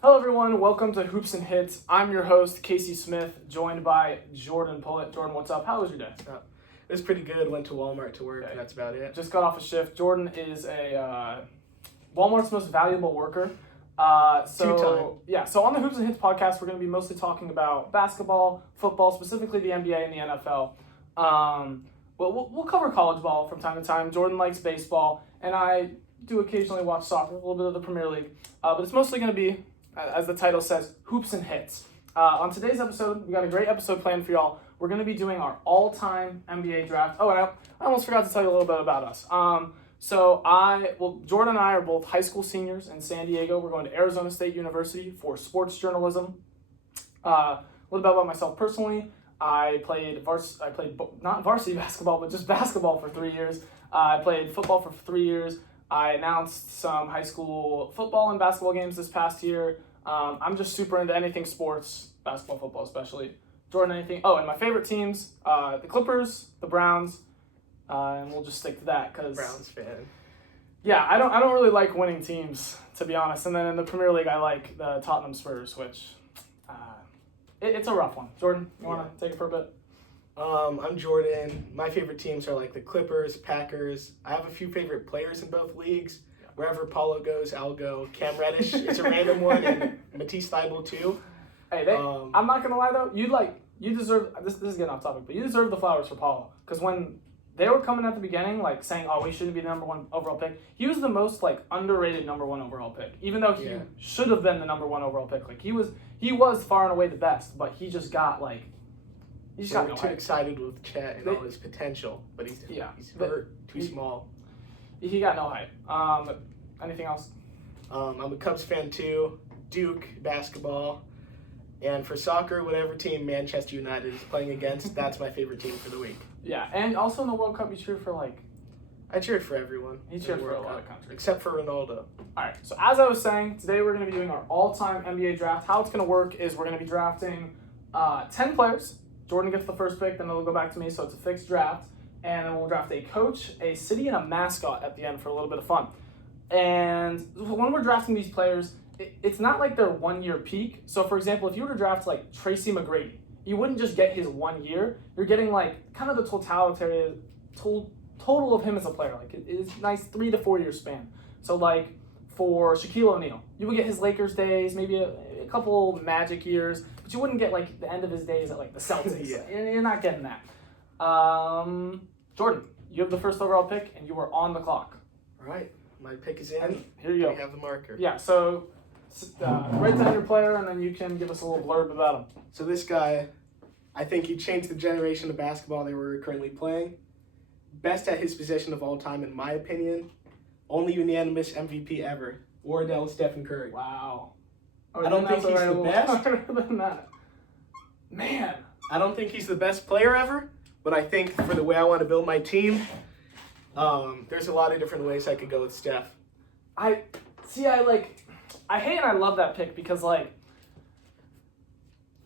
Hello everyone, welcome to Hoops and Hits. I'm your host, Casey Smith, joined by Jordan Pullett. Jordan, what's up? How was your day? It was pretty good. Went to Walmart to work, and that's about it. Just got off a shift. Jordan is Walmart's most valuable worker. So on the Hoops and Hits podcast, we're going to be mostly talking about basketball, football, specifically the NBA and the NFL. We'll cover college ball from time to time. Jordan likes baseball, and I do occasionally watch soccer, a little bit of the Premier League. But it's mostly going to be, as the title says, Hoops and Hits. On today's episode, we got a great episode planned for y'all. We're going to be doing our all-time NBA draft. Oh, and I almost forgot to tell you a little bit about us. Jordan and I are both high school seniors in San Diego. We're going to Arizona State University for sports journalism. A little bit about myself personally. I played not varsity basketball, but just basketball for 3 years. I played football for 3 years. I announced some high school football and basketball games this past year. I'm just super into anything sports, basketball, football especially. Jordan, anything? Oh, and my favorite teams, the Clippers, the Browns, and we'll just stick to that because Browns fan. Yeah, I don't really like winning teams, to be honest. And then in the Premier League, I like the Tottenham Spurs, which it's a rough one. Jordan, you want to take it for a bit? I'm Jordan. My favorite teams are like the Clippers, Packers. I have a few favorite players in both leagues. Wherever Paulo goes, I'll go. Cam Reddish is a random one, and Matisse Thybulle too. Hey, I'm not gonna lie though. You deserve this. This is getting off topic, but you deserve the flowers for Paulo because when they were coming at the beginning, like saying, "Oh, we shouldn't be the number one overall pick," he was the most like underrated number one overall pick, even though he should have been the number one overall pick. Like he was far and away the best, but he just got like. He's got too excited with Chet and all his potential, but he's hurt, too small. He got no hype. Anything else? I'm a Cubs fan too. Duke basketball, and for soccer, whatever team Manchester United is playing against, that's my favorite team for the week. Yeah, and also in the World Cup, you cheer for I cheered for everyone. He cheered for a lot of countries. Except for Ronaldo. All right, so as I was saying, today we're going to be doing our all-time NBA draft. How it's going to work is we're going to be drafting 10 players. Jordan gets the first pick, then it'll go back to me, so it's a fixed draft. And then we'll draft a coach, a city, and a mascot at the end for a little bit of fun. And when we're drafting these players, it's not like their 1 year peak. So, for example, if you were to draft like Tracy McGrady, you wouldn't just get his 1 year. You're getting like kind of the total of him as a player. Like it's a nice 3 to 4 year span. So, like for Shaquille O'Neal, you would get his Lakers days, maybe a couple Magic years, but you wouldn't get like the end of his days at like the Celtics. You're not getting that. Jordan, you have the first overall pick, and you are on the clock. All right, my pick is in. And here you go. We have the marker. Yeah, so write down your player, and then you can give us a little blurb about him. So this guy, I think he changed the generation of basketball they were currently playing. Best at his position of all time, in my opinion. Only unanimous MVP ever. Wardell Stephen Curry. Wow. I don't think he's the best. Than that. Man. I don't think he's the best player ever, but I think for the way I want to build my team, there's a lot of different ways I could go with Steph. I hate and I love that pick because like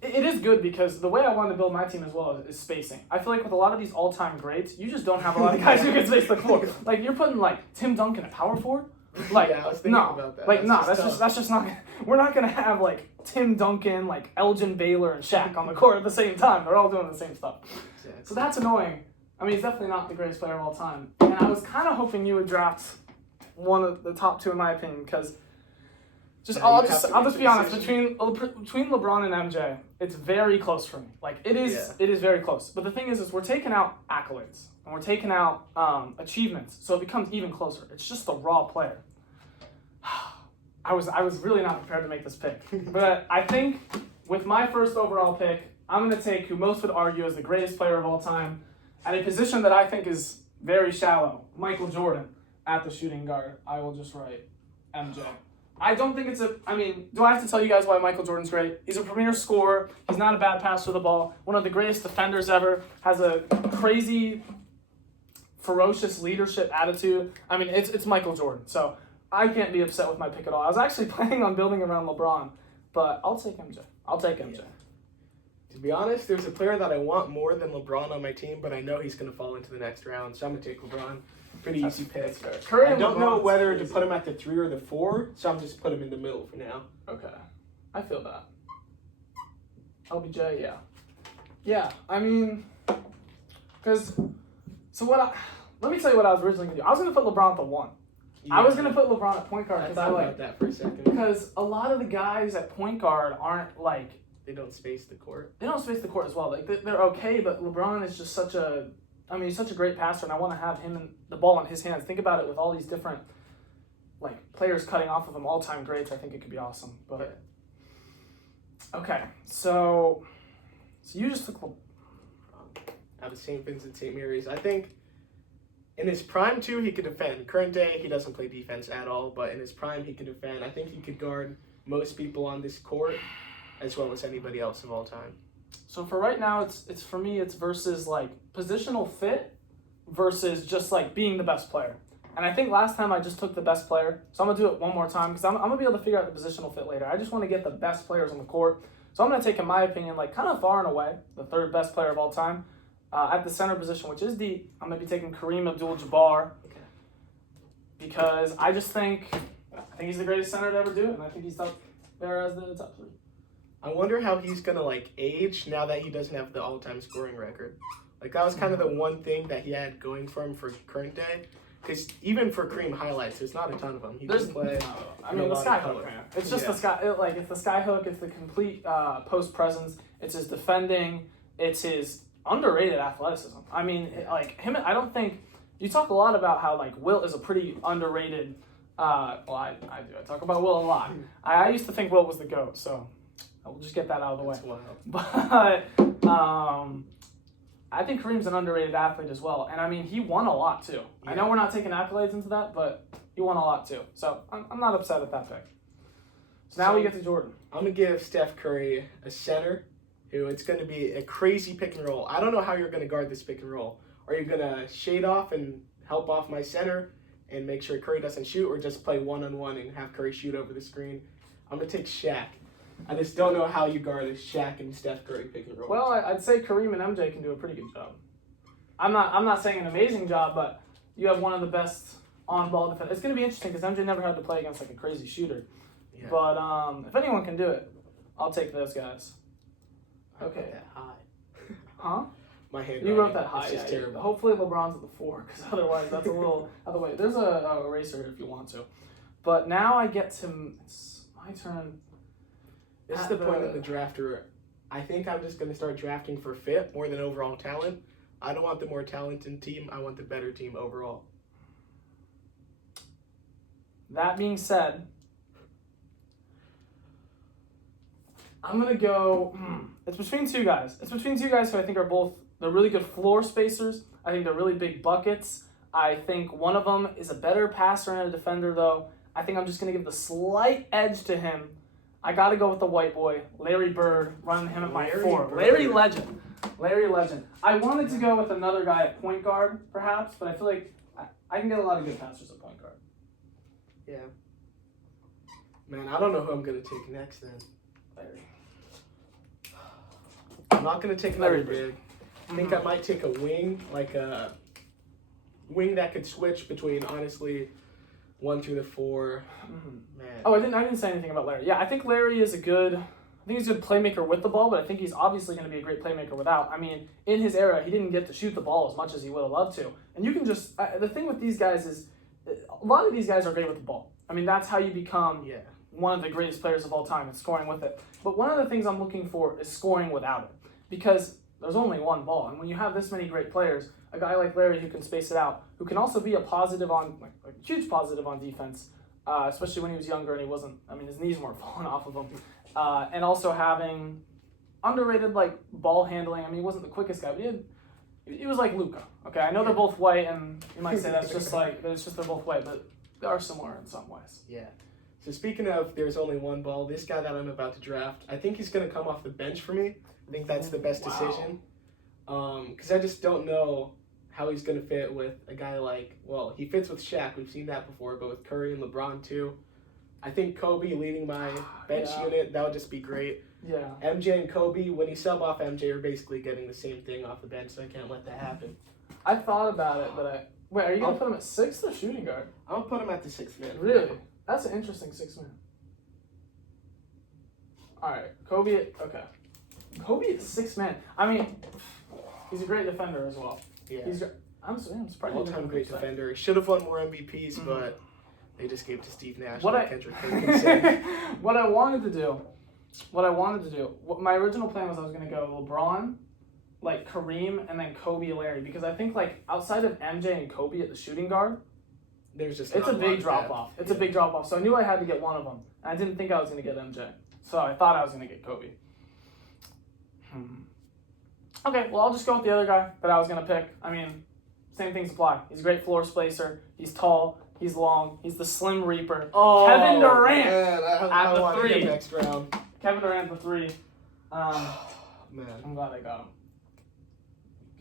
it is good because the way I want to build my team as well is spacing. I feel like with a lot of these all-time greats, you just don't have a lot of guys who can space the floor. Like you're putting like Tim Duncan at power forward. Like yeah, I was thinking about that. Like that's just not. We're not gonna have like Tim Duncan, like Elgin Baylor and Shaq on the court at the same time. They're all doing the same stuff. Exactly. So that's annoying. I mean, he's definitely not the greatest player of all time. And I was kind of hoping you would draft one of the top two in my opinion because I'll just be honest, between LeBron and MJ, it's very close for me. Like it is very close. But the thing is we're taking out accolades and we're taking out achievements, so it becomes even closer. It's just the raw player. I was really not prepared to make this pick, but I think with my first overall pick, I'm gonna take who most would argue is the greatest player of all time at a position that I think is very shallow, Michael Jordan at the shooting guard. I will just write MJ. I don't think do I have to tell you guys why Michael Jordan's great? He's a premier scorer. He's not a bad passer of the ball. One of the greatest defenders ever. Has a crazy, ferocious leadership attitude. I mean, it's Michael Jordan. So I can't be upset with my pick at all. I was actually planning on building around LeBron, but I'll take MJ. Yeah. To be honest, there's a player that I want more than LeBron on my team, but I know he's going to fall into the next round, so I'm going to take LeBron. Pretty easy pick. Curry I don't know LeBron's whether crazy. to put him at the 3 or the 4, so I'm just put him in the middle for now. Okay. I feel that. LBJ, yeah. Yeah, I mean, because, let me tell you what I was originally going to do. I was going to put LeBron at the 1. Yeah. I was going to put LeBron at point guard I because thought about that for a second. Because a lot of the guys at point guard aren't like, They don't space the court. they don't space the court as well. Like they're okay, but LeBron is just he's such a great passer, and I want to have him and the ball in his hands. Think about it with all these different like players cutting off of him, all-time greats. I think it could be awesome. But okay, so you just took out of St. Vincent St. Mary's. I think in his prime too, he could defend. Current day, he doesn't play defense at all, but in his prime, he could defend. I think he could guard most people on this court as well as anybody else of all time. So for right now, it's for me, it's versus like positional fit versus just like being the best player. And I think last time I just took the best player, so I'm gonna do it one more time because I'm gonna be able to figure out the positional fit later. I just want to get the best players on the court. So I'm gonna take, in my opinion, like kind of far and away the third best player of all time at the center position, which is deep. I'm gonna be taking Kareem Abdul-Jabbar because I think he's the greatest center to ever do it, and I think he's up there as the top 3. I wonder how he's gonna like age now that he doesn't have the all-time scoring record. Like that was kind of the one thing that he had going for him for current day. Because even for Kareem highlights, there's not a ton of them. He doesn't play. I mean, the sky hook, man. It's just the sky. It's the sky hook. It's the complete post presence. It's his defending. It's his underrated athleticism. I mean, like him. I don't think you talk a lot about how like Wilt is a pretty underrated. I do. I talk about Wilt a lot. I used to think Wilt was the GOAT, so I'll just get that out of the way. That's wild. But I think Kareem's an underrated athlete as well. And I mean, he won a lot too. Yeah. I know we're not taking accolades into that, but he won a lot too. So I'm not upset at that pick. So now we get to Jordan. I'm going to give Steph Curry a center who it's going to be a crazy pick and roll. I don't know how you're going to guard this pick and roll. Are you going to shade off and help off my center and make sure Curry doesn't shoot, or just play one-on-one and have Curry shoot over the screen? I'm going to take Shaq. I just don't know how you guard a Shaq and Steph Curry pick and roll. Well, I'd say Kareem and MJ can do a pretty good job. I'm not saying an amazing job, but you have one of the best on-ball defenders. It's going to be interesting because MJ never had to play against like a crazy shooter. Yeah. But if anyone can do it, I'll take those guys. Okay. That high. Huh? My hand. You wrote that high. It's just terrible. Hopefully LeBron's at the 4, because otherwise that's a little other way. There's a eraser if you want to. But now I get to. It's my turn. This is the point in the draft where I think I'm just going to start drafting for fit more than overall talent. I don't want the more talented team. I want the better team overall. That being said, I'm going to go... It's between two guys. It's between two guys who I think are both... They're really good floor spacers. I think they're really big buckets. I think one of them is a better passer and a defender, though. I think I'm just going to give the slight edge to him. I got to go with the white boy, Larry Bird, running him at my 4. Larry Legend. Larry Legend. I wanted to go with another guy at point guard, perhaps, but I feel like I can get a lot of good passers at point guard. Yeah. Man, I don't know who I'm going to take next then. Larry. I'm not going to take Larry big. I think I might take a wing, like a wing that could switch between, honestly, 1 through the 4. Man. Oh, I didn't say anything about Larry. Yeah, I think Larry is he's a good playmaker with the ball, but I think he's obviously going to be a great playmaker without. I mean, in his era, he didn't get to shoot the ball as much as he would have loved to. And you can just, the thing with these guys is, a lot of these guys are great with the ball. I mean, that's how you become one of the greatest players of all time, is scoring with it. But one of the things I'm looking for is scoring without it. Because there's only one ball. And when you have this many great players, a guy like Larry who can space it out, who can also be a positive on, like a huge positive on defense, especially when he was younger and he wasn't, I mean, his knees weren't falling off of him. And also having underrated, like, ball handling. I mean, he wasn't the quickest guy, but he was like Luka. Okay, I know they're both white, and you might say that's just like, it's just they're both white, but they are similar in some ways. Yeah. So speaking of there's only one ball, this guy that I'm about to draft, I think he's going to come off the bench for me. I think that's the best decision. Because I just don't know how he's going to fit with a guy like, well, he fits with Shaq. We've seen that before, but with Curry and LeBron too. I think Kobe leading my bench unit, that would just be great. Yeah. MJ and Kobe, when you sub off MJ, are basically getting the same thing off the bench, so I can't let that happen. I thought about it, but wait, are you going to put him at 6th or shooting guard? I'm going to put him at the 6th man. Really? That's an interesting 6th man. All right, Kobe. Okay, Kobe is 6 man. I mean, he's a great defender as well. Yeah. I'm surprised. All-time great defender. Should have won more MVPs, but they just gave it to Steve Nash. Kendrick Perkins said. What I wanted to do, my original plan was I was going to go LeBron, like Kareem, and then Kobe, Larry, because I think like outside of MJ and Kobe at the shooting guard, there's just it's a big drop off. It's a big drop off. So I knew I had to get one of them, and I didn't think I was going to get MJ, so I thought I was going to get Kobe. Okay, well I'll just go with the other guy that I was going to pick. I mean, same things apply. He's a great floor spacer. He's tall. He's long. He's the Slim Reaper. Oh, Kevin Durant man, at the 3. Next round. Kevin Durant the 3. Man, I'm glad I got him.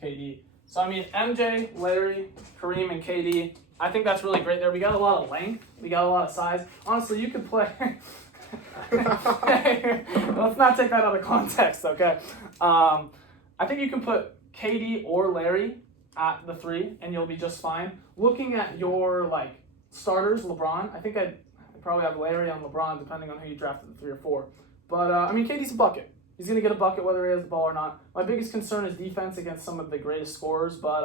KD. So I mean, MJ, Larry, Kareem, and KD. I think that's really great there. We got a lot of length. We got a lot of size. Honestly, you could play. Let's not take that out of context, okay? I think you can put KD or Larry at the 3, and you'll be just fine. Looking at your like starters, LeBron, I think I'd probably have Larry on LeBron, depending on who you drafted the 3 or 4. But I mean, KD's a bucket. He's gonna get a bucket whether he has the ball or not. My biggest concern is defense against some of the greatest scorers, but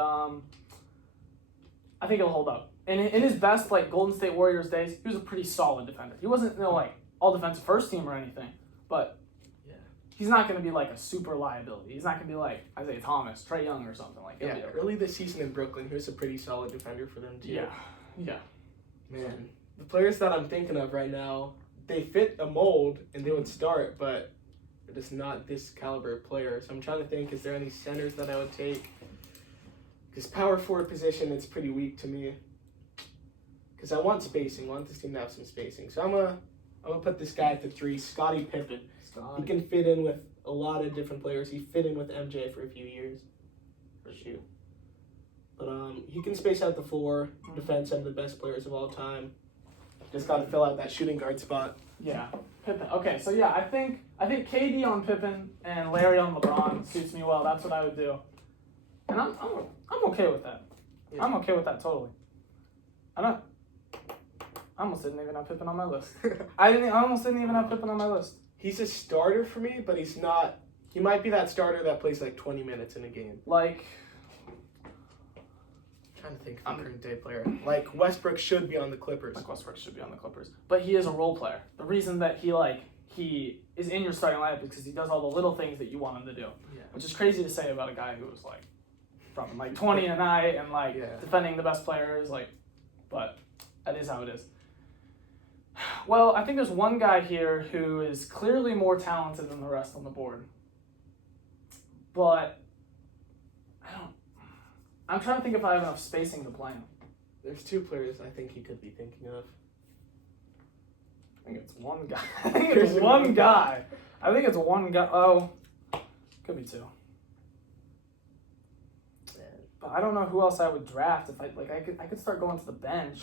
I think he'll hold up. And in his best like Golden State Warriors days, he was a pretty solid defender. He wasn't like all defensive first team or anything, but he's not going to be like a super liability. He's not going to be like Isaiah Thomas, Trae Young, or something like that. Yeah, early this season in Brooklyn, he was a pretty solid defender for them too. Yeah. Man, the players that I'm thinking of right now, they fit a mold and they would start, but they're just not this caliber of player. So I'm trying to think, is there any centers that I would take? Because power forward position, it's pretty weak to me. Because I want spacing. I want this team to have some spacing. So I'm gonna put this guy at the 3, Scottie Pippen. He can fit in with a lot of different players. He fit in with MJ for a few years. But he can space out the floor, defend some of the best players of all time. Just got to fill out that shooting guard spot. Yeah, Pippen. Okay, so yeah, I think KD on Pippen and Larry on LeBron suits me well. That's what I would do, and I'm okay with that. Yeah. I'm okay with that totally. I almost didn't even have Pippen on my list. I almost didn't even have Pippen on my list. He's a starter for me, but he's not. He might be that starter that plays like 20 minutes in a game. Like, I'm trying to think of a current day player. Like Westbrook should be on the Clippers. But he is a role player. The reason that he is in your starting lineup is because he does all the little things that you want him to do. Yeah. Which is crazy to say about a guy who was like dropping like 20 a night and defending the best players. But that is how it is. Well, I think there's one guy here who is clearly more talented than the rest on the board. But I'm trying to think if I have enough spacing to play him. There's 2 players I think he could be thinking of. I think it's one guy. I think it's one guy. Oh, could be 2. Man. But I don't know who else I would draft if I could start going to the bench.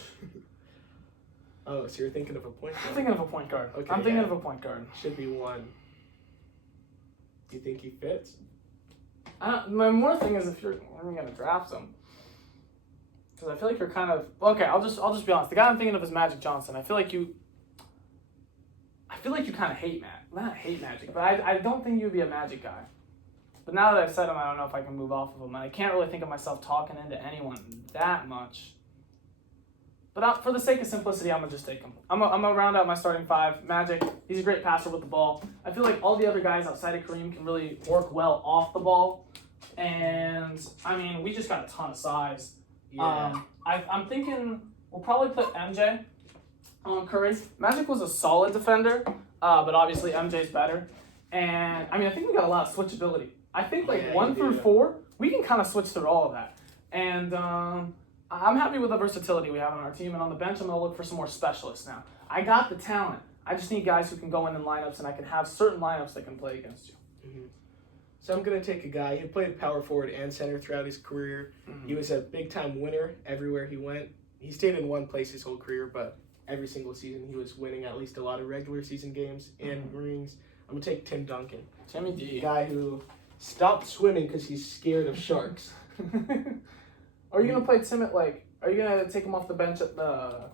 Oh, so you're thinking of a point guard? I'm thinking of a point guard. Okay, I'm thinking of a point guard. Should be one. Do you think he fits? My more thing is if you're going to draft him. Because I feel like you're kind of... Okay, I'll just be honest. The guy I'm thinking of is Magic Johnson. I feel like you kind of hate not hate Magic, but I don't think you'd be a Magic guy. But now that I've said him, I don't know if I can move off of him. And I can't really think of myself talking into anyone that much. But for the sake of simplicity, I'm going to just take him. I'm going to round out my starting 5. Magic, he's a great passer with the ball. I feel like all the other guys outside of Kareem can really work well off the ball. And, I mean, we just got a ton of size. Yeah. I'm thinking we'll probably put MJ on Curry. Magic was a solid defender, but obviously MJ's better. And, I mean, I think we got a lot of switchability. I think, 1 through 4, we can kind of switch through all of that. And, I'm happy with the versatility we have on our team, and on the bench, I'm going to look for some more specialists now. I got the talent. I just need guys who can go in lineups, and I can have certain lineups that can play against you. Mm-hmm. So I'm going to take a guy. He played power forward and center throughout his career. Mm-hmm. He was a big-time winner everywhere he went. He stayed in one place his whole career, but every single season he was winning at least a lot of regular season games and rings. I'm going to take Tim Duncan. Timmy D. The guy who stopped swimming because he's scared of sharks. Are you going to play Tim at, are you going to take him off the bench at the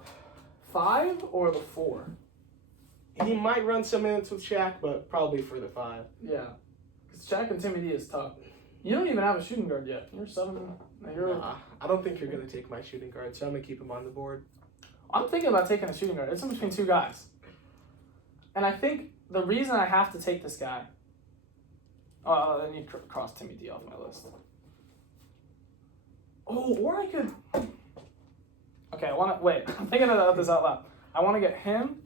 5 or the 4? He might run some minutes with Shaq, but probably for the 5. Yeah. Because Shaq and Timmy D is tough. You don't even have a shooting guard yet. You're 7. Nah, I don't think you're going to take my shooting guard, so I'm going to keep him on the board. I'm thinking about taking a shooting guard. It's in between 2 guys. And I think the reason I have to take this guy... Oh, I need to cross Timmy D off my list. Oh, or I could... Okay, I want to... Wait, I'm thinking about this out loud. I want to get him.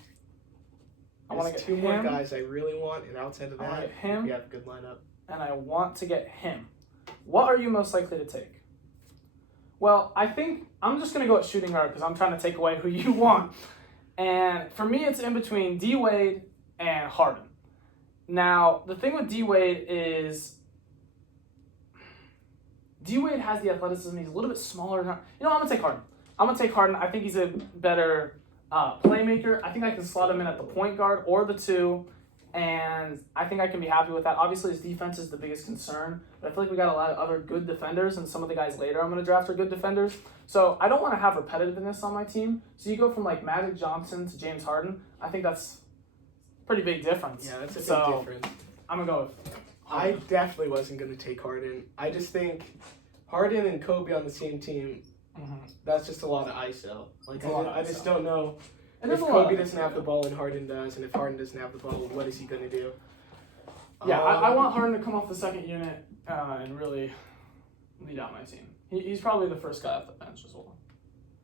I want to get 2 him. more guys I really want, and outside of I wanna that, get him. we have a good lineup. And I want to get him. What are you most likely to take? Well, I think I'm just going to go at shooting guard because I'm trying to take away who you want. And for me, it's in between D-Wade and Harden. Now, the thing with D-Wade is D-Wade has the athleticism. He's a little bit smaller. I'm going to take Harden. I think he's a better playmaker. I think I can slot him in at the point guard or the 2. And I think I can be happy with that. Obviously, his defense is the biggest concern. But I feel like we got a lot of other good defenders, and some of the guys later I'm going to draft are good defenders. So I don't want to have repetitiveness on my team. So you go from like Magic Johnson to James Harden. I think that's a pretty big difference. Yeah, that's a big difference. I'm going to go with Harden. I definitely wasn't going to take Harden. I just think Harden and Kobe on the same team, that's just a lot of ISO. Like I just don't know. And if Kobe doesn't have the ball and Harden does, and if Harden doesn't have the ball, what is he going to do? Yeah, I want Harden to come off the second unit and really lead out my team. He's probably the first guy off the bench as well.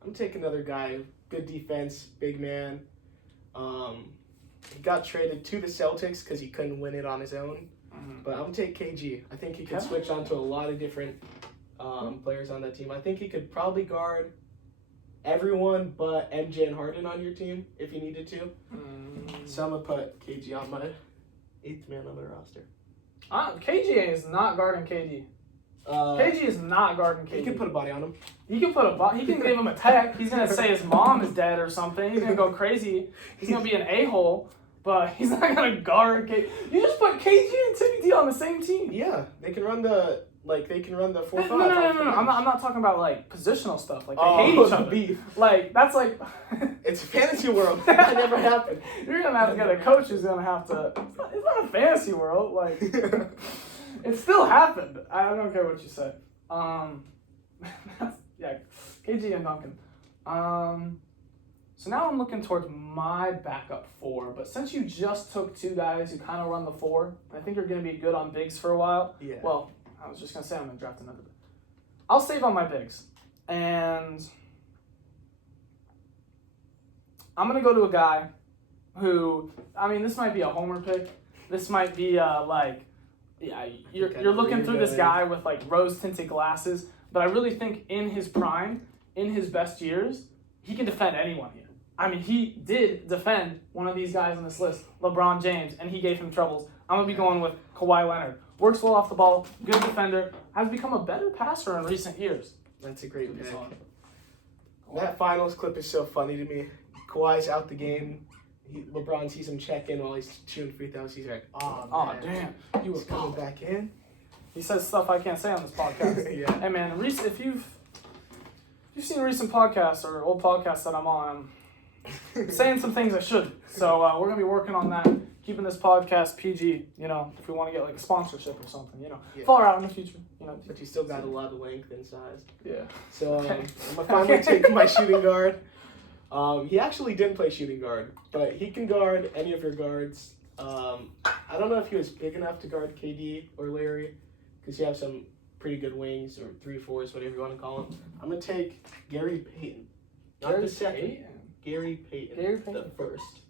I'm taking another guy, good defense, big man. He got traded to the Celtics because he couldn't win it on his own. But I'm going to take KG. I think he could switch on to a lot of different players on that team. I think he could probably guard everyone but MJ and Harden on your team if you needed to. So I'm going to put KG on my 8th man on the roster. KG is not guarding KD. KG is not guarding KD. He can put a body on him. He can give him a tech. He's going to say his mom is dead or something. He's going to go crazy. He's going to be an a-hole. But he's not going to guard KD. You just put KG and Timmy D on the same team. Yeah, they can run the 4-5. No. I'm not talking about like positional stuff. Like they hate each other. Beef. Like that's like. It's a fantasy world. That never happened. You're gonna have to get a coach who's gonna have to. It's not a fantasy world. Like it still happened. I don't care what you say. Yeah, KG and Duncan. So now I'm looking towards my backup 4. But since you just took 2 guys who kind of run the 4, I think you're gonna be good on bigs for a while. Yeah. Well, I was just going to say I'm going to draft another. I'll save on my bigs. And I'm going to go to a guy who, this might be a homer pick. This might be you're looking through this guy with like rose-tinted glasses. But I really think in his prime, in his best years, he can defend anyone here. He did defend one of these guys on this list, LeBron James, and he gave him troubles. I'm going to be going with Kawhi Leonard. Works well off the ball, good defender, has become a better passer in recent years. That's a great pick. That finals clip is so funny to me. Kawhi's out the game. LeBron sees him check in while he's shooting free throws. He's like, oh damn. He was coming back in. He says stuff I can't say on this podcast. Yeah. Hey, man, if you've seen recent podcasts or old podcasts that I'm on, I'm saying some things I shouldn't. So we're going to be working on that. Keeping this podcast PG, if we want to get like a sponsorship or something, far out in the future, But you still got a lot of length and size. Yeah. So I'm going to finally take my shooting guard. He actually didn't play shooting guard, but he can guard any of your guards. I don't know if he was big enough to guard KD or Larry, because you have some pretty good wings or 3-4s, whatever you want to call them. I'm going to take Gary Payton. Not the second. Gary Payton. The first.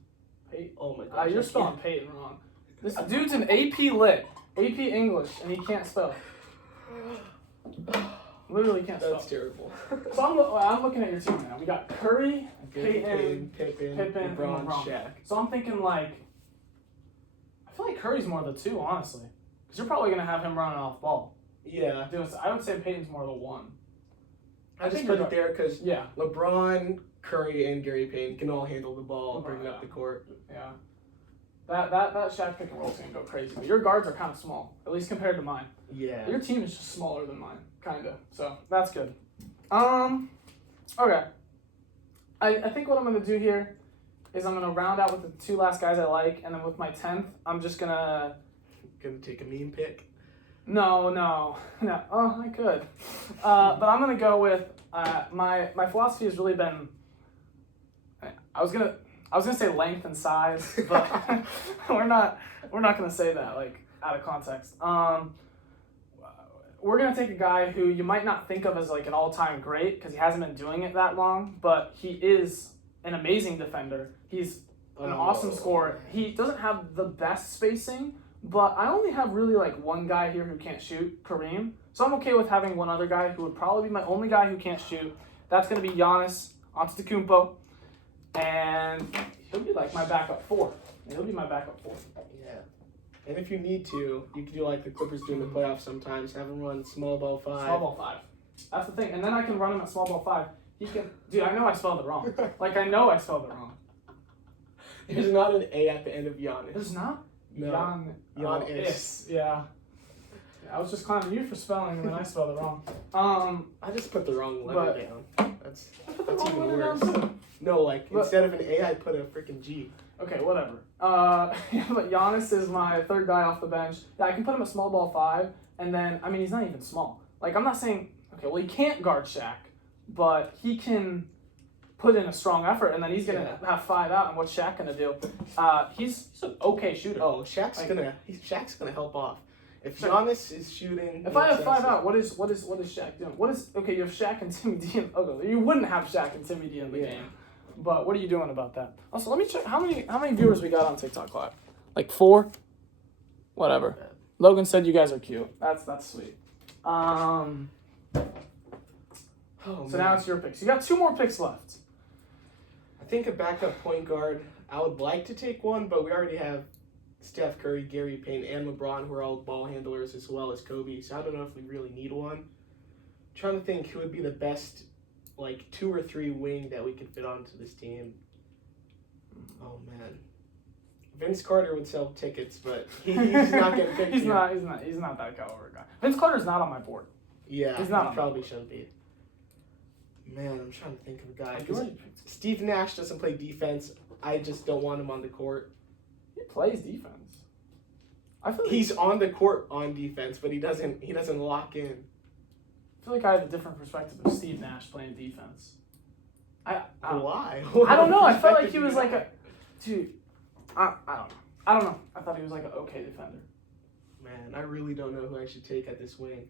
Peyton. Oh my gosh. You're spelling Peyton wrong. This dude's an AP Lit, AP English, and he can't spell. Literally can't spell. That's terrible. So I'm looking at your team now. We got Curry, Pippen, and LeBron, Shaq. So I'm thinking I feel like Curry's more the 2, honestly, because you're probably gonna have him running off ball. Yeah. I would say Peyton's more the 1. I just put it there because yeah. LeBron, Curry, and Gary Payton can all handle the ball and bring up the court. Yeah. That Shaq pick and roll is going to go crazy. But your guards are kind of small, at least compared to mine. Yeah. Your team is just smaller than mine, kind of. So that's good. Okay. I think what I'm going to do here is I'm gonna round out with the 2 last guys I like, and then with my 10th, I'm just gonna take a meme pick. No. Oh, I could, but I'm gonna go with my philosophy has really been. I was gonna say length and size, but we're not gonna say that like out of context. We're gonna take a guy who you might not think of as like an all-time great because he hasn't been doing it that long, but he is an amazing defender. He's an awesome scorer. He doesn't have the best spacing, but I only have really like one guy here who can't shoot, Kareem. So I'm okay with having one other guy who would probably be my only guy who can't shoot. That's gonna be Giannis Antetokounmpo, and he'll be like my backup 4. He'll be my backup 4. Yeah. And if you need to, you can do like the Clippers do in the playoffs sometimes. Have him run small ball 5. Small ball 5. That's the thing. And then I can run him at small ball 5. He can. Dude, I know I spelled it wrong. Like, I know I spelled it wrong. There's not an A at the end of Giannis. There's not? No. Giannis. Yeah. I was just clowning you for spelling, and then I spelled it wrong. I just put the wrong letter down. That's even worse. Too. No, like, instead of an A, I put a freaking G. Okay, whatever. But Giannis is my 3rd guy off the bench. Yeah, I can put him at small ball 5, and then, I mean, he's not even small. Like, I'm not saying, okay, well, he can't guard Shaq, but he can put in a strong effort, and then he's going to have 5 out, and what's Shaq going to do? He's an okay shooter. Oh, Shaq's gonna help off. If Giannis is shooting... If I have 5 out, what is Shaq doing? Okay, you have Shaq and Timmy D. Okay, you wouldn't have Shaq and Timmy D in the game. But what are you doing about that? Also, let me check how many viewers we got on TikTok Live. Like 4? Whatever. Logan said you guys are cute. That's sweet. So now it's your picks. You got 2 more picks left. I think a backup point guard. I would like to take one, but we already have Steph Curry, Gary Payton, and LeBron, who are all ball handlers as well as Kobe. So I don't know if we really need one. I'm trying to think who would be the best, like 2 or 3 wing that we could fit onto this team. Oh man, Vince Carter would sell tickets, but he's not getting picked. He's not that caliber guy. Vince Carter's not on my board. Yeah, he's not. He probably shouldn't be. Man, I'm trying to think of a guy. Steve Nash doesn't play defense. I just don't want him on the court. He plays defense. I feel like he's on the court on defense, but he doesn't lock in. I feel like I have a different perspective of Steve Nash playing defense. Why? I don't know. I felt like he was like a dude. I don't know. I thought he was like an okay defender. Man, I really don't know who I should take at this wing.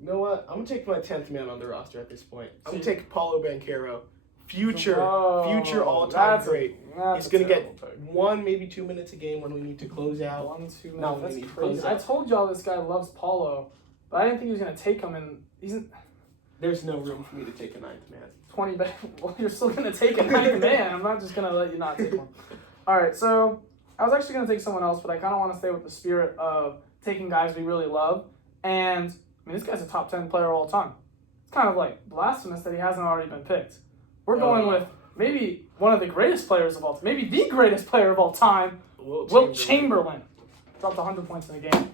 You know what? I'm gonna take my 10th man on the roster at this point. I'm gonna take Paulo Banchero. Future all-time great. He's gonna get 1, maybe 2 minutes a game when we need to close out. 1, 2 minutes. No, that's crazy. I told y'all this guy loves Paulo, but I didn't think he was gonna take him. And there's no room for me to take a 9th man. 20 back. Well, you're still gonna take a 9th man. I'm not just gonna let you not take one. All right, so I was actually gonna take someone else, but I kind of want to stay with the spirit of taking guys we really love. And I mean, this guy's a top 10 player all time. It's kind of like blasphemous that he hasn't already been picked. We're going with maybe one of the greatest players of all time, maybe the greatest player of all time, Wilt Chamberlain. Dropped 100 points in the game.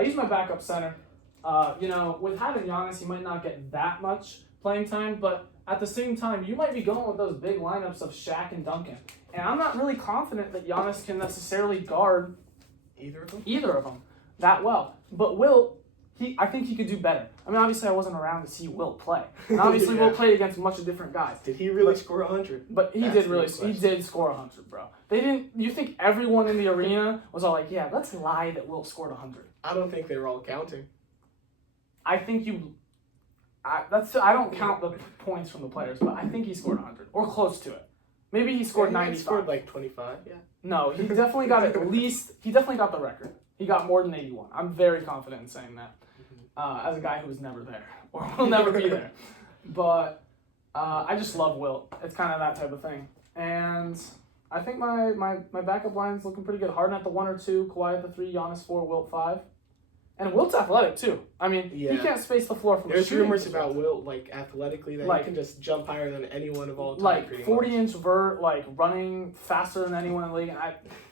He's my backup center. With having Giannis, he might not get that much playing time, but at the same time, you might be going with those big lineups of Shaq and Duncan. And I'm not really confident that Giannis can necessarily guard either of them that well. But Wilt, I think he could do better. I mean, obviously, I wasn't around to see Wilt play. And obviously, Wilt played against a bunch of different guys. Did he really score 100? But he did score 100, bro. You think everyone in the arena was all like, yeah, let's lie that Wilt scored 100. I don't think they were all counting. I think I don't count the points from the players, but I think he scored 100 or close to it. Maybe he scored 95. He scored like 25, yeah. No, he definitely got he definitely got the record. He got more than 81. I'm very confident in saying that as a guy who was never there or will never be there. But I just love Wilt. It's kind of that type of thing. And I think my backup line's looking pretty good. Harden at the 1 or 2, Kawhi at the 3, Giannis 4, Wilt 5. And Wilt's athletic, too. I mean, he can't space the floor from There's rumors about Wilt, athletically, that he can just jump higher than anyone of all time. 40-inch vert, running faster than anyone in the league.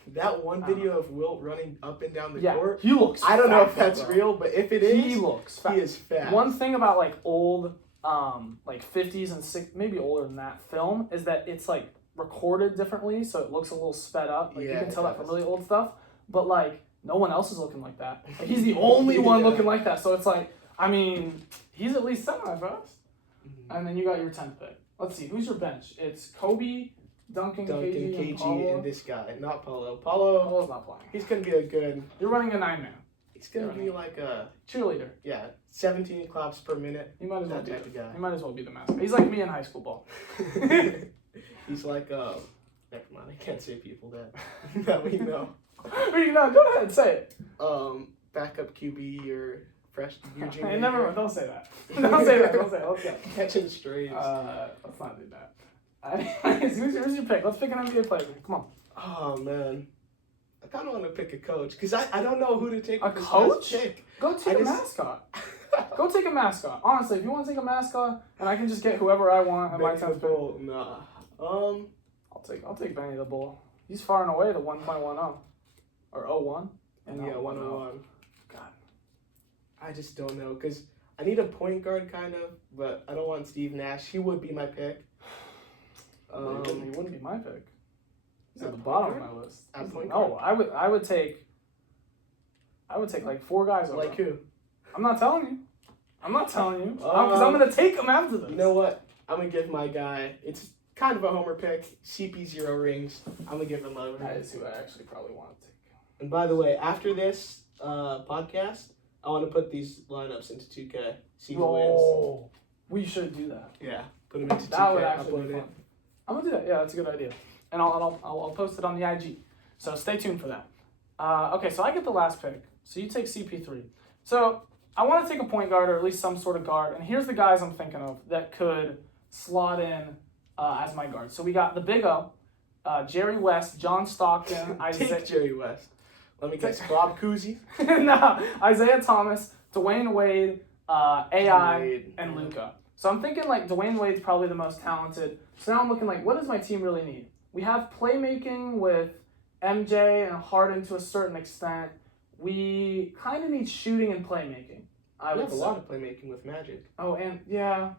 That one video of Wilt running up and down the court, he looks I don't know if that's real, but if it is, he looks fast. He is fast. One thing about, old, 50s and 60s, maybe older than that, film, is that it's, recorded differently, so it looks a little sped up. Like, you Yeah, can tell it that from does. really old stuff. But, like, no one else is looking like that. Like, he's the only one looking like that. So it's like, I mean, he's at least semi-fast. And then you got your 10th pick. Let's see, who's your bench? It's Kobe, Duncan, KG, and Paulo. and this guy, not Paulo. Paulo, Paulo's not playing. he's gonna be a good. You're running a 9-man. He's gonna be like a Cheerleader. 17 claps per minute. You might as well That be type of guy. You might as well be the mascot. He's like me in high school ball. He's like never mind, I can't say people that we know. No, go ahead, say it. Backup QB or fresh Eugene. Hey, never mind. Don't say that. Don't say that. Don't say that. Let's go. Catching strays. Let's not do that. Anyways, who's your pick? Let's pick an NBA player. Come on. Oh man, I kind of want to pick a coach because I don't know who to take. A with this coach? last pick. Go take a mascot. Go take a mascot. Honestly, if you want to take a mascot, and I can just get whoever I want at my Benny 10th the pick. Bull. Nah. I'll take Benny the Bull. He's far and away the 1.10 or 01. And Yeah, 101. 101. God. I just don't know because I need a point guard kind of, but I don't want Steve Nash. He would be my pick. He wouldn't be my pick. He's at the point bottom of guard? my list. At point No, guard? I would take like 4 guys over Like him. who? I'm not telling you. Because I'm gonna take him after this. You know what? I'm gonna give my guy. It's kind of a homer pick. CP0 rings. I'm gonna give him over. That is who I actually probably want to take. And by the way, after this podcast, I want to put these lineups into 2K. See who wins. Oh, we should do that. Yeah, put them into 2K. That would actually upload be it. fun. I'm gonna do that. Yeah, that's a good idea. And I'll post it on the IG. So stay tuned for that. Okay, so I get the last pick. So you take CP3. So I want to take a point guard or at least some sort of guard. And here's the guys I'm thinking of that could slot in as my guard. So we got the Big O, Jerry West, John Stockton, Isaiah. Take Jerry West. Let me guess. Bob Cousy. No, Isaiah Thomas, Dwayne Wade, AI, Wade. and Luka. So I'm thinking like Dwayne Wade's probably the most talented. So now I'm looking like, what does my team really need? We have playmaking with MJ and Harden to a certain extent. We kind of need shooting and playmaking. I We would have a say. lot of playmaking with Magic. Oh, and yeah,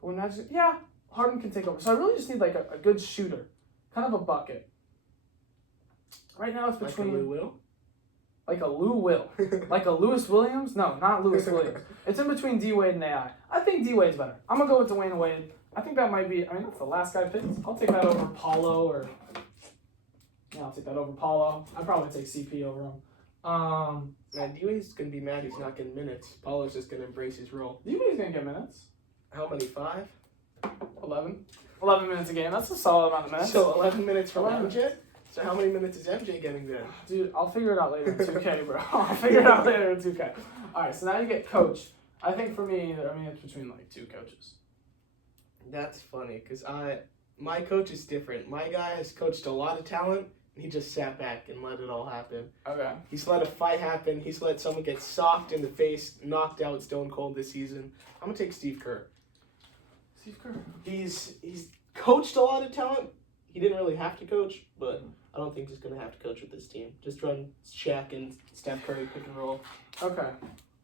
when Magic, yeah, Harden can take over. So I really just need like a good shooter, kind of a bucket. Right now it's Like a between Lou Will. like a Lou Will. Like a Lewis Williams? No, not Lewis Williams. It's in between D Wade and AI. I think D Wade's better. I'm gonna go with Dwayne Wade. I think that might be. I mean, that's the last guy picked. I'll take that over Paulo or. Yeah, I'll take that over Paulo. I'd probably take CP over him. Man, D-Wade's gonna be mad he's not getting minutes. Paulo's just gonna embrace his role. D Wade's gonna get minutes. How many? 5? 11. 11 minutes a game. That's a solid amount of minutes. So 11 minutes from 11 MJ? So how many minutes is MJ getting then? Dude, I'll figure it out later in 2K, bro. I'll figure it out later in 2K. All right, so now you get coach. I think for me, it's between like 2 coaches. That's funny, because my coach is different. My guy has coached a lot of talent, and he just sat back and let it all happen. Okay. He's let a fight happen. He's let someone get socked in the face, knocked out stone cold this season. I'm going to take Steve Kerr. Steve Kerr. He's coached a lot of talent. He didn't really have to coach, but I don't think he's going to have to coach with this team. Just run Shaq and Steph Curry pick and roll. Okay.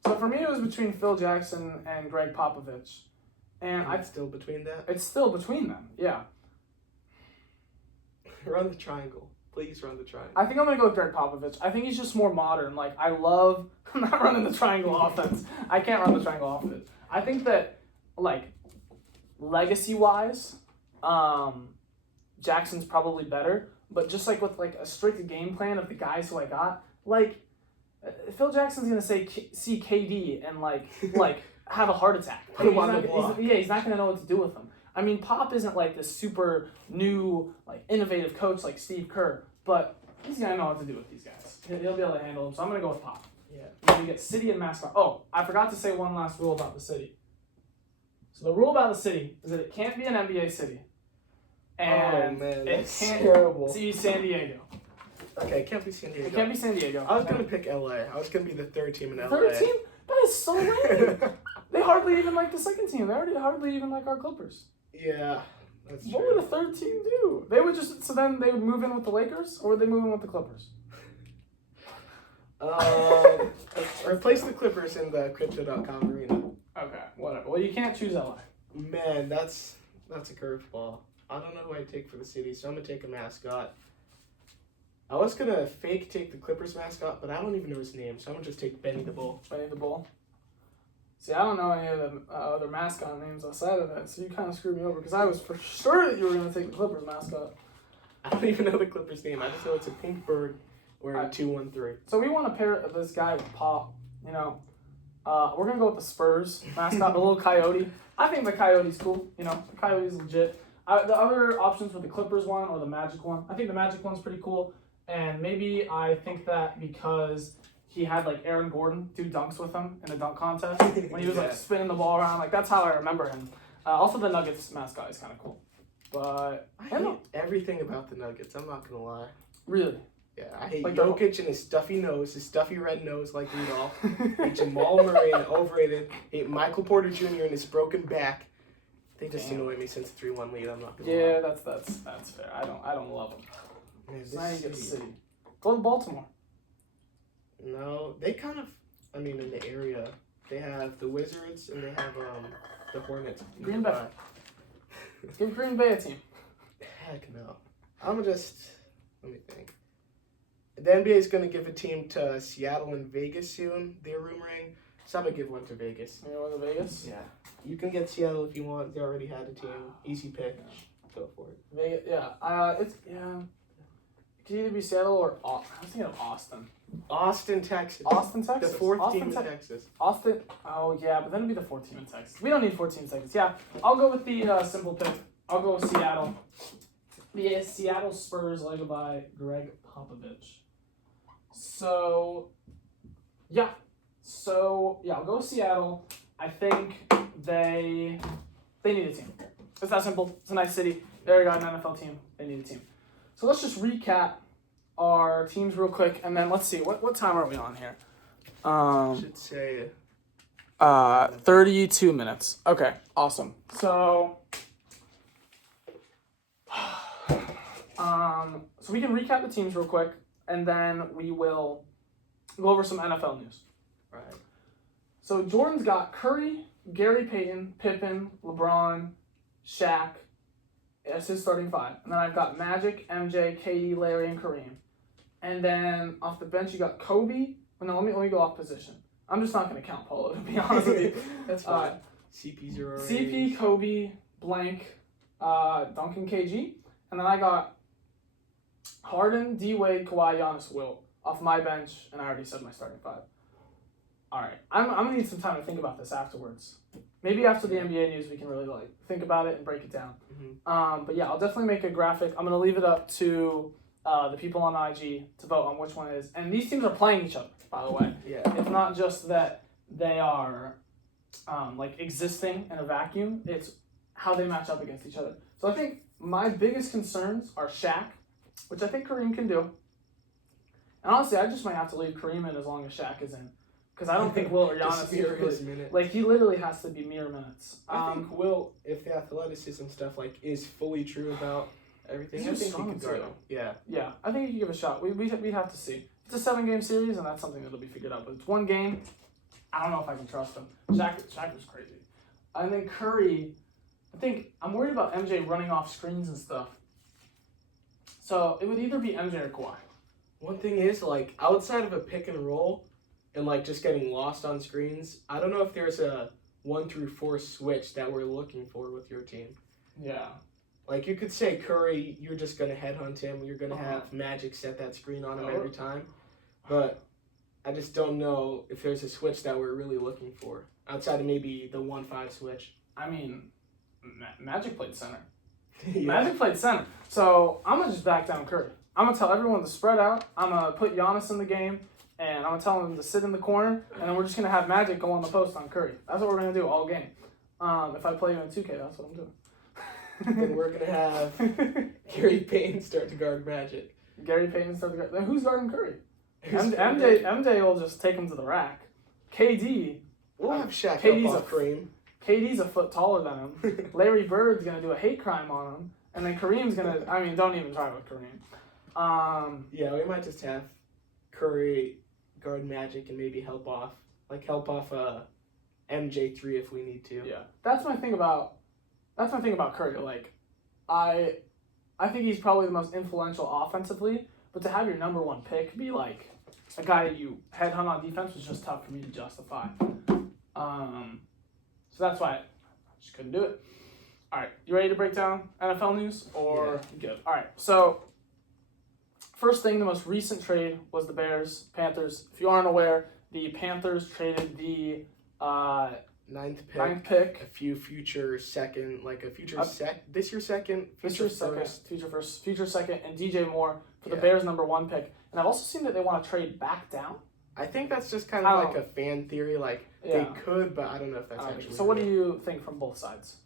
So for me, it was between Phil Jackson and Greg Popovich. And It's still between that. it's still between them, yeah. Run the triangle. Please run the triangle. I think I'm going to go with Greg Popovich. I think he's just more modern. Like, I love... I'm not running the triangle offense. I can't run the triangle offense. I think that, like, legacy-wise, Jackson's probably better. But just, like, with, like, a strict game plan of the guys who I got, like, Phil Jackson's going to see KD and, like, have a heart attack. Put him He's on not- the block. he's not going to know what to do with him. I mean, Pop isn't like this super new, like innovative coach like Steve Kerr, but he's gonna know what to do with these guys. He'll be able to handle them. So I'm gonna go with Pop. Yeah. Then you get city and mascot. Oh, I forgot to say one last rule about the city. So the rule about the city is that it can't be an NBA city, and oh man, it that's can't terrible. be San Diego. Okay, it can't be San Diego. It can't be San Diego. I was gonna pick LA. I was gonna be the third team in LA. Third team? That is so lame. They hardly even like the second team. They already hardly even like our Clippers. Yeah, that's What true. would a third team do? They would just then they would move in with the Lakers, or would they move in with the Clippers? Replace the Clippers in the Crypto.com arena. Okay, whatever. Well, you can't choose LA. Man, that's a curveball. I don't know who I'd take for the city, so I'm gonna take a mascot. I was gonna fake take the Clippers mascot, but I don't even know his name, so I'm gonna just take Benny the Bull. Benny the Bull. See, I don't know any of the other mascot names outside of that, so you kind of screwed me over because I was for sure that you were gonna take the Clippers mascot. I don't even know the Clippers name. I just know it's a pink bird wearing 213. So we want to pair this guy with Pop. You know, we're gonna go with the Spurs mascot, the little coyote. I think the coyote's cool. You know, the coyote's legit. The other options were the Clippers one or the Magic one. I think the Magic one's pretty cool, and maybe I think that because he had like Aaron Gordon do dunks with him in a dunk contest when he was like spinning the ball around. Like that's how I remember him. Also, the Nuggets mascot is kind of cool, but I hate everything about the Nuggets. I'm not gonna lie. Really? Yeah, I hate like Jokic and his stuffy nose, his stuffy red nose like Rudolph. Hate Jamal Murray and overrated. Hate Michael Porter Jr. and his broken back. They just annoy me since 3-1 lead. I'm not gonna lie. Yeah, that's fair. I don't love them. Man, So now you get the city. city. Go to Baltimore. No, they kind of. I mean, in the area, they have the Wizards and they have the Hornets. Green Bay. Give Green Bay a team. Heck no. I'm just. Let me think. The NBA is going to give a team to Seattle and Vegas soon. They're rumoring. So I'm going to give one to Vegas. You want to Vegas? Yeah. You can get Seattle if you want. They already had a team. Easy pick. Go for it. Vegas, yeah. It could either be Seattle or I was thinking of Austin. Austin, Texas. Austin, Texas. The fourth Austin, team in Texas. Austin. Oh yeah, but then it'd be the fourth team in Texas. We don't need 14 seconds. Yeah, I'll go with the simple pick. I'll go with Seattle. The Seattle Spurs, led by Greg Popovich. So, yeah. I'll go with Seattle. I think they need a team. It's that simple. It's a nice city. They already got an NFL team. They need a team. So let's just recap our teams real quick, and then let's see what time are we on here. Should say 32 minutes. Okay, awesome. So, so we can recap the teams real quick, and then we will go over some NFL news. Right. So Jordan's got Curry, Gary Payton, Pippen, LeBron, Shaq. That's his starting five. And then I've got Magic, MJ, KD, Larry, and Kareem. And then off the bench you got Kobe. No, let me go off position. I'm just not going to count Polo, to be honest with you. That's fine. CP0. CP, Kobe, blank, Duncan, KG. And then I got Harden, D-Wade, Kawhi, Giannis, Wilt off my bench, and I already said my starting five. All right, I'm going to need some time to think about this afterwards. Maybe after the NBA news we can really think about it and break it down. Mm-hmm. But yeah, I'll definitely make a graphic. I'm going to leave it up to the people on IG to vote on which one it is. And these teams are playing each other, by the way. Yeah. It's not just that they are existing in a vacuum. It's how they match up against each other. So I think my biggest concerns are Shaq, which I think Kareem can do. And honestly, I just might have to leave Kareem in as long as Shaq is in. Because I don't think Will or Giannis mirror his minutes. he literally has to be mere minutes. I think Will, if the athleticism stuff is fully true about everything, I think he could guard him. Yeah. Yeah, I think he could give a shot. We'd have to see. It's a 7-game series, and that's something that'll be figured out. But it's one game. I don't know if I can trust him. Shaq was crazy. And then Curry, I think I'm worried about MJ running off screens and stuff. So it would either be MJ or Kawhi. One thing is, outside of a pick and roll and, just getting lost on screens, I don't know if there's a 1 through 4 switch that we're looking for with your team. Yeah. You could say Curry, you're just going to headhunt him. You're going to have Magic set that screen on him every time. But I just don't know if there's a switch that we're really looking for. Outside of maybe the 1-5 switch. I mean, Magic played center. Yeah. Magic played center. So I'm going to just back down Curry. I'm going to tell everyone to spread out. I'm going to put Giannis in the game. And I'm going to tell him to sit in the corner. And then we're just going to have Magic go on the post on Curry. That's what we're going to do all game. If I play you in 2K, that's what I'm doing. Then we're going to have Gary Payton start to guard Magic. Gary Payton start to guard. Then who's guarding Curry? MJ will just take him to the rack. KD. We'll have Shaq KD's up off Kareem. KD's a foot taller than him. Larry Bird's going to do a hate crime on him. And then Kareem's going to... I mean, don't even try with Kareem. Yeah, we might just have Curry guard Magic and maybe help off MJ3 if we need to. Yeah. That's my thing about Curry. I think he's probably the most influential offensively, but to have your number one pick be like a guy that you headhunt on defense was just tough for me to justify. So that's why I just couldn't do it. All right, you ready to break down NFL news or you good? All right, so first thing, the most recent trade was the Bears-Panthers. If you aren't aware, the Panthers traded the ninth pick. A few future second, this year second, future second, and DJ Moore for the Bears' number one pick. And I've also seen that they want to trade back down. I think that's just kind of like a fan theory. They could, but I don't know if that's actually. So what do you think from both sides?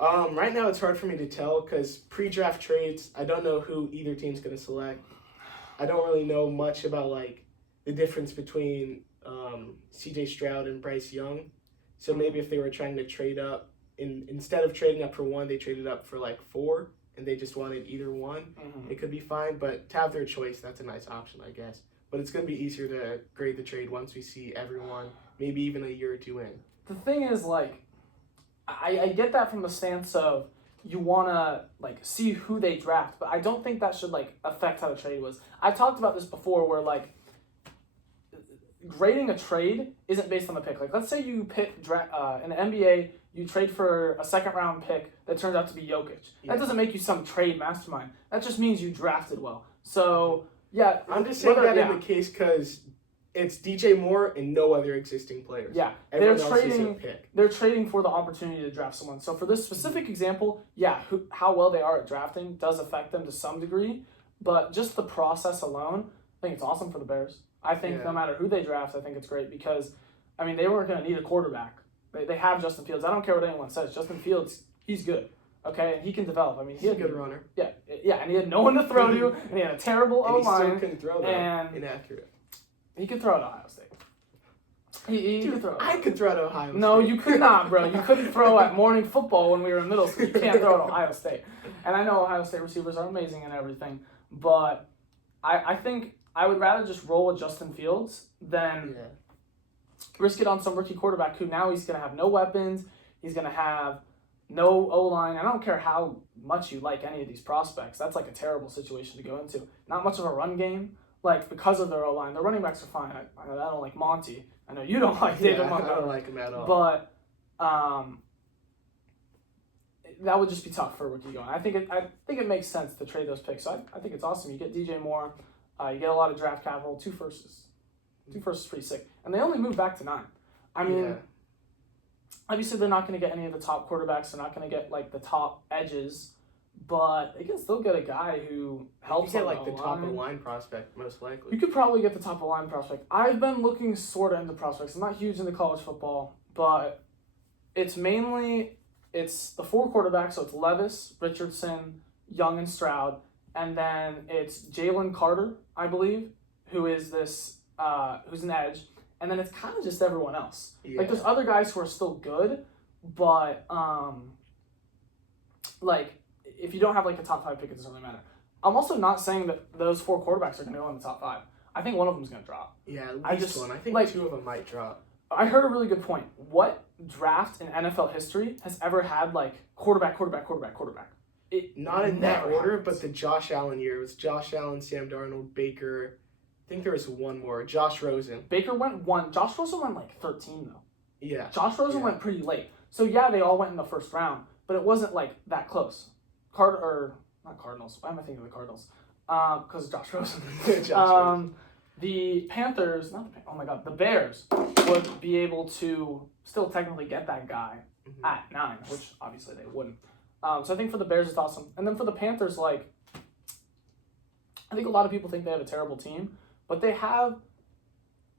Right now it's hard for me to tell because pre-draft trades, I don't know who either team's going to select. I don't really know much about the difference between C.J. Stroud and Bryce Young. So maybe if they were trying to trade up, instead of trading up for one, they traded up for 4, and they just wanted either one. Mm-hmm. It could be fine, but to have their choice, that's a nice option, I guess. But it's going to be easier to grade the trade once we see everyone, maybe even a year or two in. The thing is, I get that from the stance of you want to see who they draft, but I don't think that should affect how the trade was. I've talked about this before where grading a trade isn't based on the pick. Let's say you pick in the NBA, you trade for a second round pick that turns out to be Jokic. That doesn't make you some trade mastermind. That just means you drafted well. So yeah, I'm just saying that in the case because it's DJ Moore and no other existing players. Yeah, everyone else is a pick. They're trading for the opportunity to draft someone. So for this specific example, how well they are at drafting does affect them to some degree, but just the process alone, I think it's awesome for the Bears. I think no matter who they draft, I think it's great because, they weren't going to need a quarterback. They have Justin Fields. I don't care what anyone says. Justin Fields, he's good. Okay, and he can develop. He's a good runner. Yeah, and he had no one to throw to, and he had a terrible O-line. And he still couldn't throw that. Inaccurate. He could throw at Ohio State. He could throw. I could throw at Ohio State. No, you could not, bro. You couldn't throw at morning football when we were in middle school. You can't throw at Ohio State. And I know Ohio State receivers are amazing and everything, but I think I would rather just roll with Justin Fields than risk it on some rookie quarterback who now he's going to have no weapons. He's going to have no O-line. I don't care how much you like any of these prospects. That's a terrible situation to go into. Not much of a run game. Because of their O-line. Their running backs are fine. I know I don't like Monty. I know you don't like David Montgomery. I don't like him at all. But that would just be tough for a rookie going. I think it makes sense to trade those picks. So I think it's awesome. You get DJ Moore. You get a lot of draft capital. 2 firsts. 2 firsts is pretty sick. And they only moved back to 9. Obviously they're not going to get any of the top quarterbacks. They're not going to get the top edges. But they can still get a guy who helps. You get the top of the line prospect, most likely. You could probably get the top of the line prospect. I've been looking sort of into prospects. I'm not huge into college football, but it's the 4 quarterbacks. So it's Levis, Richardson, Young, and Stroud, and then it's Jalen Carter, I believe, who is this who's an edge, and then it's kind of just everyone else. There's other guys who are still good, but if you don't have a top 5 pick, it doesn't really matter. I'm also not saying that those 4 quarterbacks are going to go in the top 5. I think one of them is going to drop. Yeah, at least one. I think 2 of them might drop. I heard a really good point. What draft in NFL history has ever had quarterback? Not in that order, but the Josh Allen year. It was Josh Allen, Sam Darnold, Baker. I think there was one more. Josh Rosen. Baker went 1. Josh Rosen went 13 though. Yeah. Josh Rosen went pretty late. So they all went in the first round, but it wasn't that close. Not Cardinals. Why am I thinking of the Cardinals? Because Josh Rosen. Rosen. The Panthers, the Bears would be able to still technically get that guy at 9, which obviously they wouldn't. So I think for the Bears it's awesome. And then for the Panthers, I think a lot of people think they have a terrible team, but they have,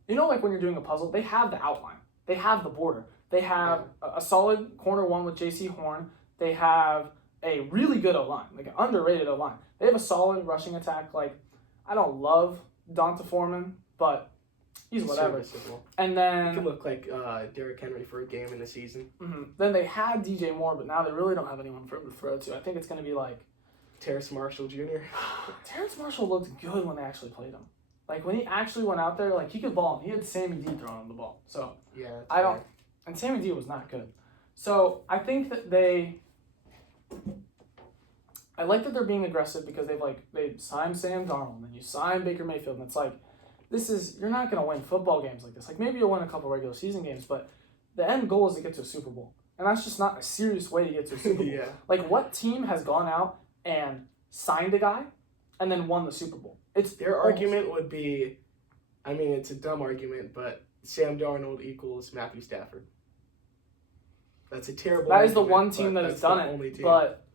when you're doing a puzzle, they have the outline. They have the border. They have a solid corner 1 with J.C. Horn. They have a really good O-line, an underrated O-line. They have a solid rushing attack. I don't love Donta Foreman, but he's whatever. Serviceable. And then he can look like Derrick Henry for a game in the season. Mm-hmm. Then they had DJ Moore, but now they really don't have anyone for him to throw to. I think it's going to be Terrace Marshall Jr. Terrace Marshall looked good when they actually played him. When he actually went out there, he could ball him. He had Sammy D throwing him the ball. So yeah, and Sammy D was not good. So I think that they I like that they're being aggressive because they signed Sam Darnold and you signed Baker Mayfield, and it's like, you're not going to win football games like this. Like, maybe you'll win a couple regular season games, but the end goal is to get to a Super Bowl. And that's just not a serious way to get to a Super Bowl. Yeah. Like, what team has gone out and signed a guy and then won the Super Bowl? Their argument would be, I mean, it's a dumb argument, but Sam Darnold equals Matthew Stafford. That's a terrible That is the argument, one team but that has that's done the it, only team. but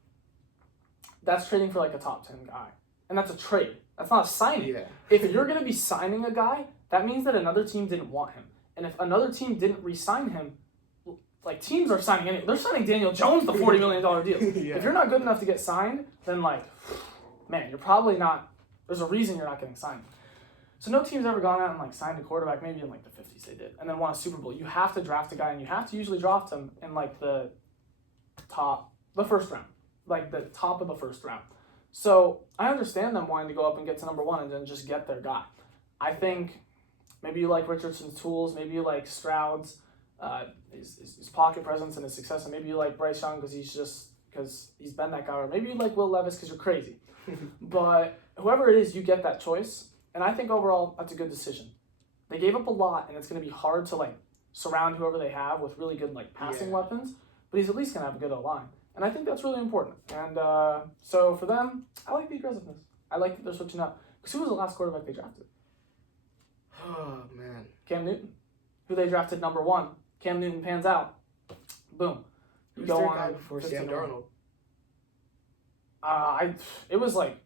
that's trading for like a top 10 guy. And that's a trade. That's not a signing. Yeah. If you're going to be signing a guy, that means that another team didn't want him. And if another team didn't re-sign him, like, teams are signing anyway. They're signing Daniel Jones the $40 million deal. Yeah. If you're not good enough to get signed, then, like, man, you're probably not. There's a reason you're not getting signed. So no team's ever gone out and, like, signed a quarterback. Maybe in, like, the 50s they did. And then won a Super Bowl. You have to draft a guy, and you have to usually draft him in, like, the first round. Like, the top of the first round. So I understand them wanting to go up and get to number one and then just get their guy. I think maybe you like Richardson's tools. Maybe you like Stroud's his pocket presence and his success. And maybe you like Bryce Young because he's been that guy. Or maybe you like Will Levis because you're crazy. But whoever it is, you get that choice. And I think overall, that's a good decision. They gave up a lot, and it's going to be hard to, like, surround whoever they have with really good, like, passing weapons. But he's at least going to have a good O-line. And I think that's really important. And so for them, I like the aggressiveness. I like that they're switching up. Because who was the last quarterback they drafted? Oh, man. Cam Newton, who they drafted number one. Cam Newton pans out. Boom. Who's their guy before Sam Darnold? It was like...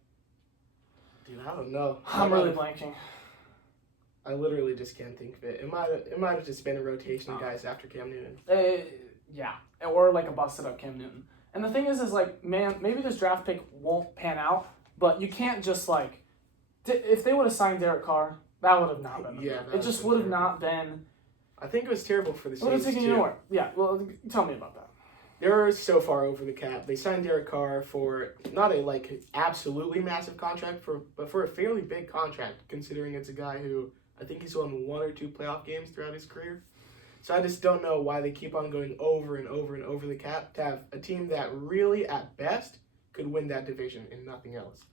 Dude, I don't know. I'm really blanking. I literally just can't think of it. It might have just been a rotation of guys after Cam Newton. Yeah. Or like a busted up Cam Newton. And the thing is like, man, maybe this draft pick won't pan out, but you can't just like... If they would have signed Derek Carr, that would have not been. Yeah. It just would have not been... I think it was terrible for the Saints, It would have taken you nowhere. Yeah, well, tell me about that. They're so far over the cap. They signed Derek Carr for not a like absolutely massive contract, but for a fairly big contract, considering it's a guy who I think he's won 1 or 2 playoff games throughout his career. So I just don't know why they keep on going over and over and over the cap to have a team that really, at best, could win that division and nothing else.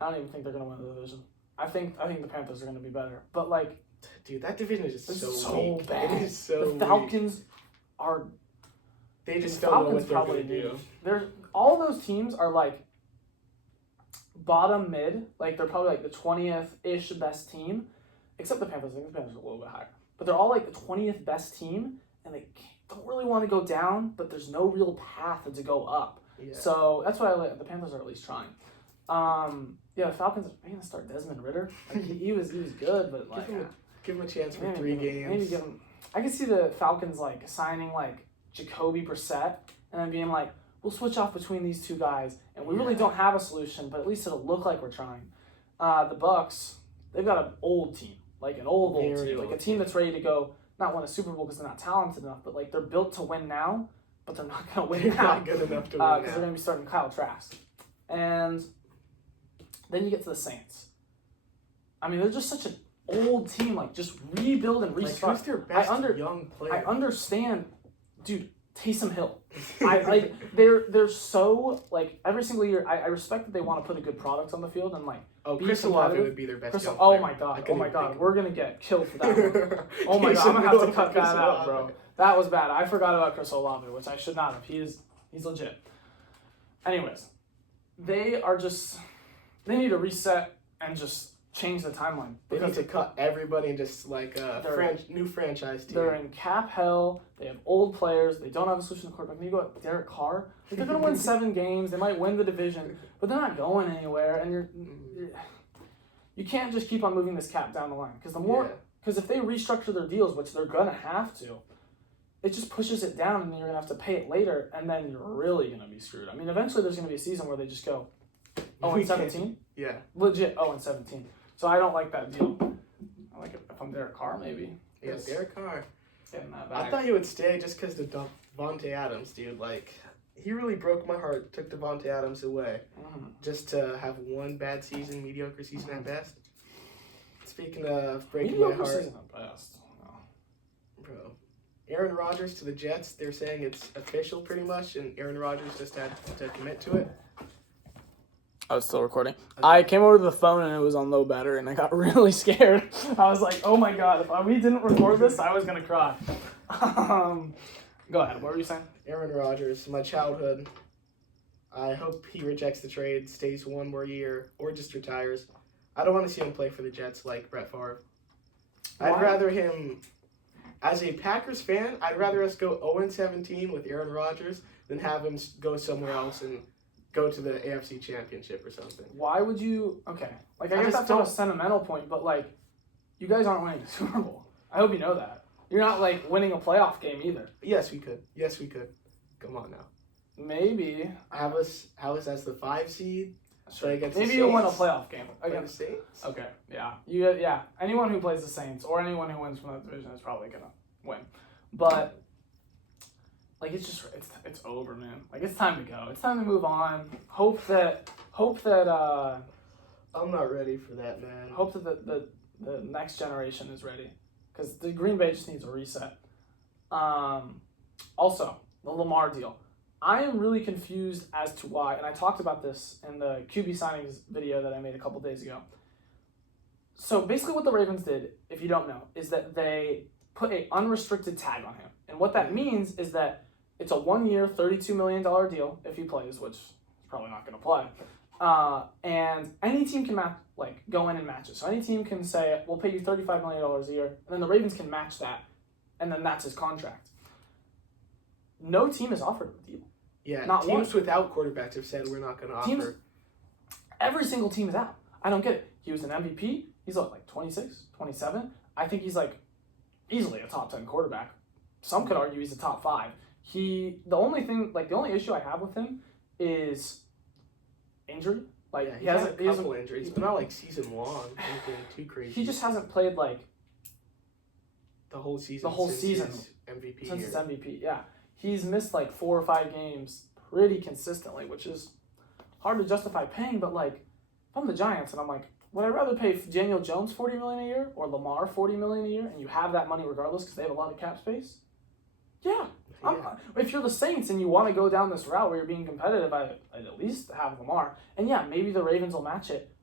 I don't even think they're going to win the division. I think the Panthers are going to be better. But, like... Dude, that division is just so weak. bad. It is so The Falcons are... They just don't know what they're going to do. All those teams are, like, bottom mid. Like, they're probably, like, the 20th-ish best team. Except the Panthers. I think the Panthers are a little bit higher. But they're all, like, the 20th best team. And they don't really want to go down, but there's no real path to go up. Yeah. So that's why I like the Panthers are at least trying. Yeah, the Falcons are going to start Desmond Ridder. Like, he was good, but like give him a chance for 3 games. Maybe give him. I can see the Falcons like signing like Jacoby Brissett and then being like, we'll switch off between these two guys, and we really don't have a solution, but at least it'll look like we're trying. The Bucks, they've got an old team, like an old team, like a team that's ready to go, not win a Super Bowl because they're not talented enough, but like they're built to win now, but they're not going to win they're now. Not good enough to win now. Because they're going to be starting Kyle Trask. And then you get to the Saints. I mean, they're just such an old team, like just rebuild and restart. Like, who's their best young player? I understand, dude. Taysom Hill. They're so like every single year. I respect that they want to put a good product on the field and like. Chris Olave would be their best young player. Oh my god, we're gonna get killed for that one. Oh my god, I'm gonna have to cut that out, bro. That was bad. I forgot about Chris Olave, which I should not have. He's legit. Anyways, they need to reset and just change the timeline. They need to cut everybody and just like new franchise team. They're in cap hell. They have old players. They don't have a solution to quarterback. You go with Derek Carr. Like, they're going to win 7 games. They might win the division, but they're not going anywhere. And you can't just keep on moving this cap down the line because if they restructure their deals, which they're going to have to, it just pushes it down, and then you're going to have to pay it later, and then you're really going to be screwed. I mean, eventually there's going to be a season where they just go 0-17. Yeah, legit 0-17. So I don't like that deal. I like it if I'm Derek Carr, maybe. Yeah, Derek Carr. Getting that back. I thought he would stay just because of Davante Adams, dude. Like, he really broke my heart. Took Davante Adams away just to have one bad season, mediocre season at best. Speaking of breaking my heart, season at best. Bro. Aaron Rodgers to the Jets. They're saying it's official pretty much, and Aaron Rodgers just had to commit to it. I was still recording. Okay. I came over to the phone and it was on low battery and I got really scared. I was like, oh my god, if we didn't record this, I was going to cry. Go ahead. What were you saying? Aaron Rodgers, my childhood. I hope he rejects the trade, stays one more year, or just retires. I don't want to see him play for the Jets like Brett Favre. Why? I'd rather him, as a Packers fan, I'd rather us go 0-17 with Aaron Rodgers than have him go somewhere else and go to the AFC Championship or something. Why would you? Okay, like I guess that's not a sentimental point, but like, you guys aren't winning the Super Bowl. I hope you know that. You're not like winning a playoff game either. Yes, we could. Yes, we could. Come on now. Maybe. Have us as the 5 seed. Sure. Maybe you'll win a playoff game against the Saints. Okay. Yeah. Anyone who plays the Saints or anyone who wins from that division is probably gonna win. But like it's over, man. Like it's time to go. It's time to move on. Hope that I'm not ready for that, man. Hope that the next generation is ready. Because the Green Bay just needs a reset. Also, the Lamar deal. I am really confused as to why, and I talked about this in the QB signings video that I made a couple days ago. So basically what the Ravens did, if you don't know, is that they put an unrestricted tag on him. And what that means is that it's a 1-year, $32 million deal if he plays, which is probably not going to play. And any team can go in and match it. So any team can say, we'll pay you $35 million a year, and then the Ravens can match that, and then that's his contract. No team has offered him a deal. Yeah, not teams without quarterbacks have said we're not going to offer. Every single team is out. I don't get it. He was an MVP. He's like 26, 27. I think he's like easily a top 10 quarterback. Some could argue he's a top 5. The only issue I have with him is injury. Like yeah, he has a couple injuries, but not like season long. Anything too crazy. He just hasn't played like the whole season. MVP. Since his MVP, yeah. He's missed like 4 or 5 games pretty consistently, which is hard to justify paying. But like, if I'm the Giants and I'm like, would I rather pay Daniel Jones $40 million a year or Lamar $40 million a year, and you have that money regardless because they have a lot of cap space? Yeah. If you're the Saints and you want to go down this route where you're being competitive, I'd at least have Lamar. And yeah, maybe the Ravens will match it,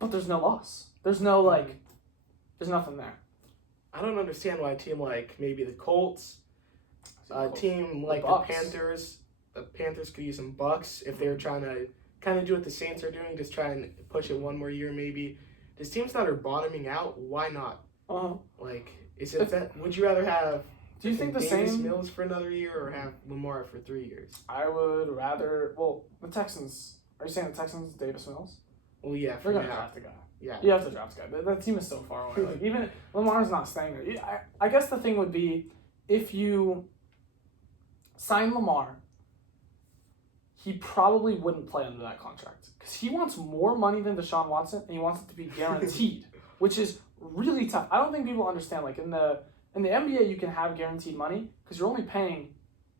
but there's no loss. There's no there's nothing there. I don't understand why a team like maybe the Colts. A team like the Panthers could use some bucks if they're trying to kind of do what the Saints are doing, just try and push it one more year maybe. There's teams that are bottoming out. Why not? Like, is it that? Would you rather have? Do you think the Davis same Mills for another year or have Lamar for 3 years? I would rather. Well, the Texans. Are you saying the Texans, Davis Mills? Well, yeah. They're gonna draft a guy. Yeah. You have to draft a guy. That team is so far away. Like, even Lamar's not staying there. I guess the thing would be if you sign Lamar, he probably wouldn't play under that contract because he wants more money than Deshaun Watson and he wants it to be guaranteed, which is really tough. I don't think people understand. Like in the NBA, you can have guaranteed money because you're only paying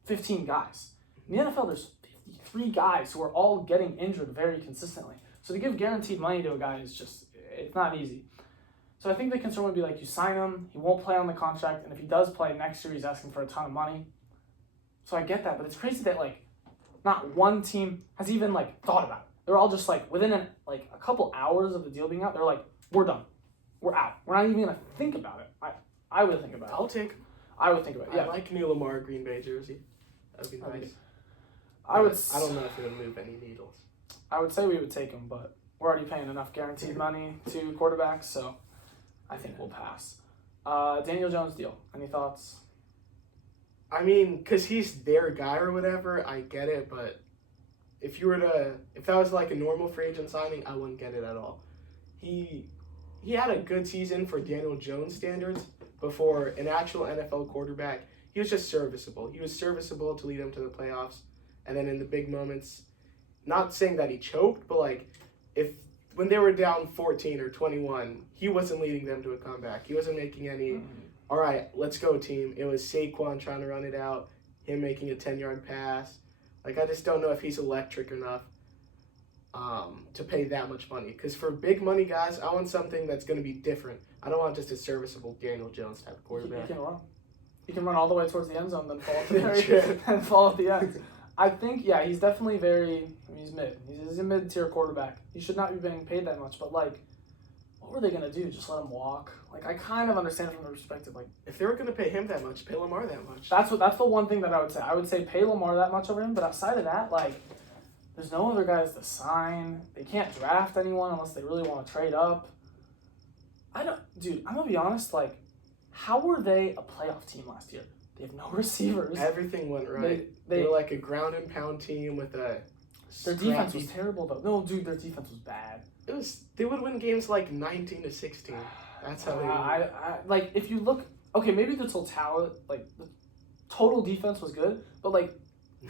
15 guys. In the NFL, there's 53 guys who are all getting injured very consistently. So to give guaranteed money to a guy is it's not easy. So I think the concern would be like you sign him, he won't play on the contract, and if he does play next year, he's asking for a ton of money. So I get that, but it's crazy that like not one team has even like thought about it. They're all just like within a couple hours of the deal being out, they're like, we're done. We're out. We're not even gonna think about it. I would think about it. I would think about it. Yeah. I like new Lamar Green Bay jersey. That'd be nice. I don't know if it would move any needles. I would say we would take him, but we're already paying enough guaranteed money to quarterbacks, so I think we'll pass. Daniel Jones deal. Any thoughts? I mean, because he's their guy or whatever, I get it, but if that was like a normal free agent signing, I wouldn't get it at all. He had a good season for Daniel Jones standards, but for an actual NFL quarterback, he was just serviceable. He was serviceable to lead them to the playoffs, and then in the big moments, not saying that he choked, but like when they were down 14 or 21, he wasn't leading them to a comeback. He wasn't making any, all right, let's go team. It was Saquon trying to run it out, him making a 10-yard pass. Like, I just don't know if he's electric enough to pay that much money. Because for big money guys, I want something that's going to be different. I don't want just a serviceable Daniel Jones type of quarterback. He can run all the way towards the end zone, then fall at the end. I think, yeah, he's definitely he's mid. He's a mid-tier quarterback. He should not be being paid that much, but, like, what were they going to do? Just let him walk? Like, I kind of understand from the perspective, like, If they were going to pay him that much, pay Lamar that much. that's the one thing that I would say. I would say pay Lamar that much over him, but outside of that, like, there's no other guys to sign. They can't draft anyone unless they really want to trade up. Dude, I'm going to be honest, like, how were they a playoff team last year? They have no receivers. Everything went right. They were like a ground and pound team with a. Their defense was terrible, though. No, dude, their defense was bad. They would win games like 19-16. That's how they. Like, if you look, okay, maybe the total defense was good, but like,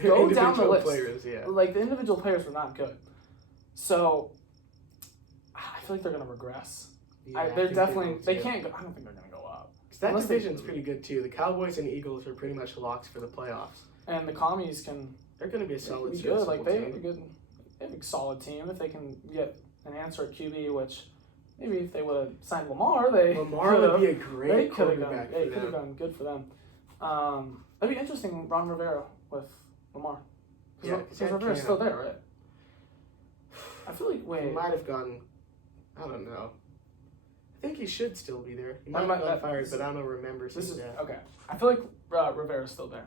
go down the list. Players, yeah. Like the individual players were not good, so I feel like they're gonna regress. Yeah, They can't go. I don't think they're gonna go up. That division's pretty good too. The Cowboys and Eagles are pretty much locks for the playoffs. And the Commies They're gonna be a solid team. Good. Like they have a solid team if they can get an answer at QB, which maybe if they would have signed Lamar, would be a great quarterback. They could have gone good for them. That'd be interesting. Ron Rivera with Lamar. Because Rivera's still there, right? I feel like he might have gone. I don't know. I think he should still be there. He might have gotten fired, but I don't remember. Okay. I feel like Rivera's still there.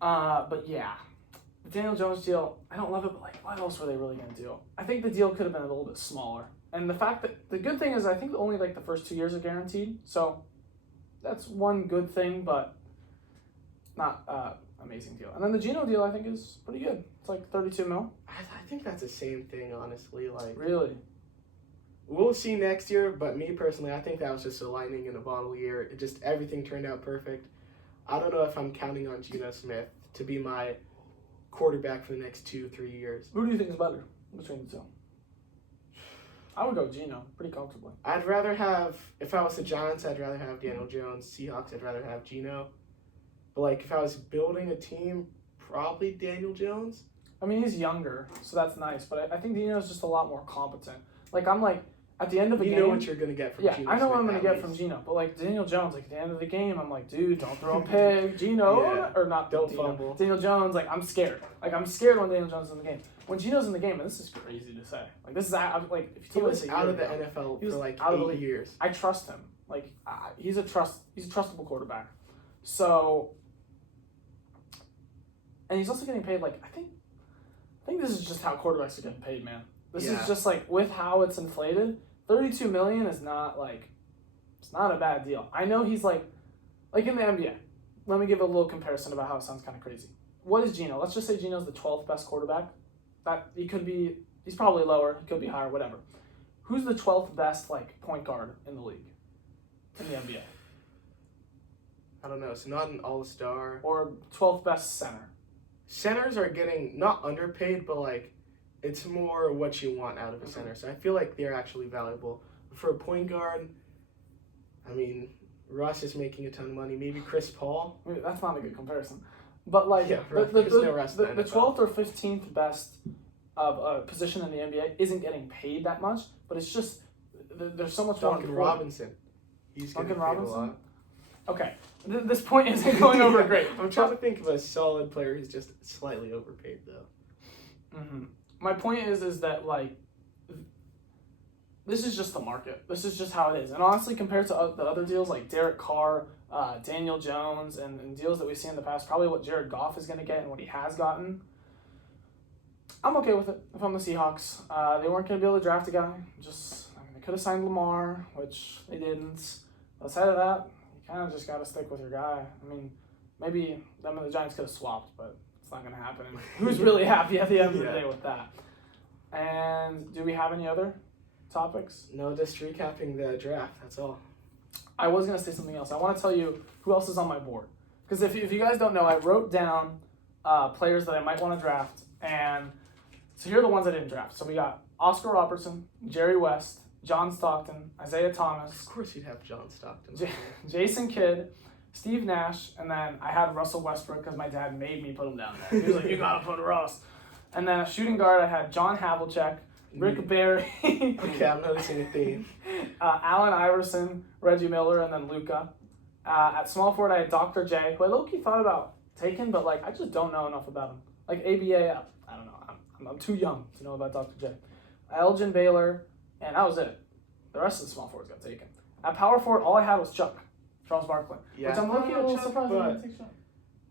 But yeah, the Daniel Jones deal, I don't love it, but like, what else were they really gonna do? I think the deal could have been a little bit smaller. And the fact that the good thing is, I think only like the first 2 years are guaranteed, so that's one good thing, but not amazing deal. And then the Geno deal, I think, is pretty good. It's like $32 million. I think that's the same thing, honestly. Like, really. We'll see next year, but me personally, I think that was just a lightning in a bottle year. It just, everything turned out perfect. I don't know if I'm counting on Geno Smith to be my quarterback for the next 2-3 years. Who do you think is better between the two? I would go Geno pretty comfortably. I'd rather have, if I was the Giants, I'd rather have Daniel Jones. Seahawks, I'd rather have Geno. But like, if I was building a team, probably Daniel Jones. I mean, he's younger, so that's nice. But I think Geno's just a lot more competent. Like, I'm like, at the end of the game, you know what you're gonna get from Geno. Yeah, I know what I'm gonna get from Geno. But like Daniel Jones, like at the end of the game, I'm like, dude, don't throw a pick. Geno, or not? Don't fumble. Daniel Jones, like I'm scared. Like I'm scared when Daniel Jones is in the game. When Geno's in the game, and this is crazy to say. Like this is like if he was out of the NFL for like 8 years. I trust him. Like he's a trustable quarterback. So, and he's also getting paid. Like I think this is just how quarterbacks are getting paid, man. This is just like with how it's inflated. $32 million is not like, it's not a bad deal. I know he's like in the NBA. Let me give a little comparison about how it sounds kind of crazy. What is Geno? Let's just say Geno's the 12th best quarterback. He's probably lower. He could be higher, whatever. Who's the 12th best like point guard in the league? In the NBA? I don't know. It's not an all-star. Or 12th best center. Centers are getting not underpaid, but like, it's more what you want out of a center. So I feel like they're actually valuable. For a point guard, I mean, Russ is making a ton of money. Maybe Chris Paul. I mean, that's not a good comparison. But like the 12th or 15th best position in the NBA isn't getting paid that much, but it's just there's so much more. Duncan Robinson. He's getting paid a lot. Okay, this point isn't going over great. I'm trying to think of a solid player who's just slightly overpaid though. Mm-hmm. My point is that, like, this is just the market. This is just how it is. And honestly, compared to the other deals like Derek Carr, Daniel Jones, and deals that we've seen in the past, probably what Jared Goff is going to get and what he has gotten, I'm okay with it if I'm the Seahawks. They weren't going to be able to draft a guy. They could have signed Lamar, which they didn't. Outside of that, you kind of just got to stick with your guy. I mean, maybe them and the Giants could have swapped, but it's not going to happen. Who's really happy at the end of the day with that? And do we have any other topics? No, just recapping the draft. That's all. I was going to say something else. I want to tell you who else is on my board. Because if you guys don't know, I wrote down players that I might want to draft. And so here are the ones I didn't draft. So we got Oscar Robertson, Jerry West, John Stockton, Isaiah Thomas. Of course you'd have John Stockton. Jason Kidd, Steve Nash, and then I had Russell Westbrook because my dad made me put him down there. He was like, you gotta put Russ. And then a shooting guard, I had John Havlicek, Rick Barry. Okay, I'm noticing a theme. Allen Iverson, Reggie Miller, and then Luka. At small forward, I had Dr. J, who I low-key thought about taking, but like I just don't know enough about him. Like ABA, I don't know. I'm too young to know about Dr. J. Elgin Baylor, and that was it. The rest of the small forwards got taken. At power forward, all I had was Charles Barkley. Yeah, Which I'm looking a little surprised he didn't take Chuck.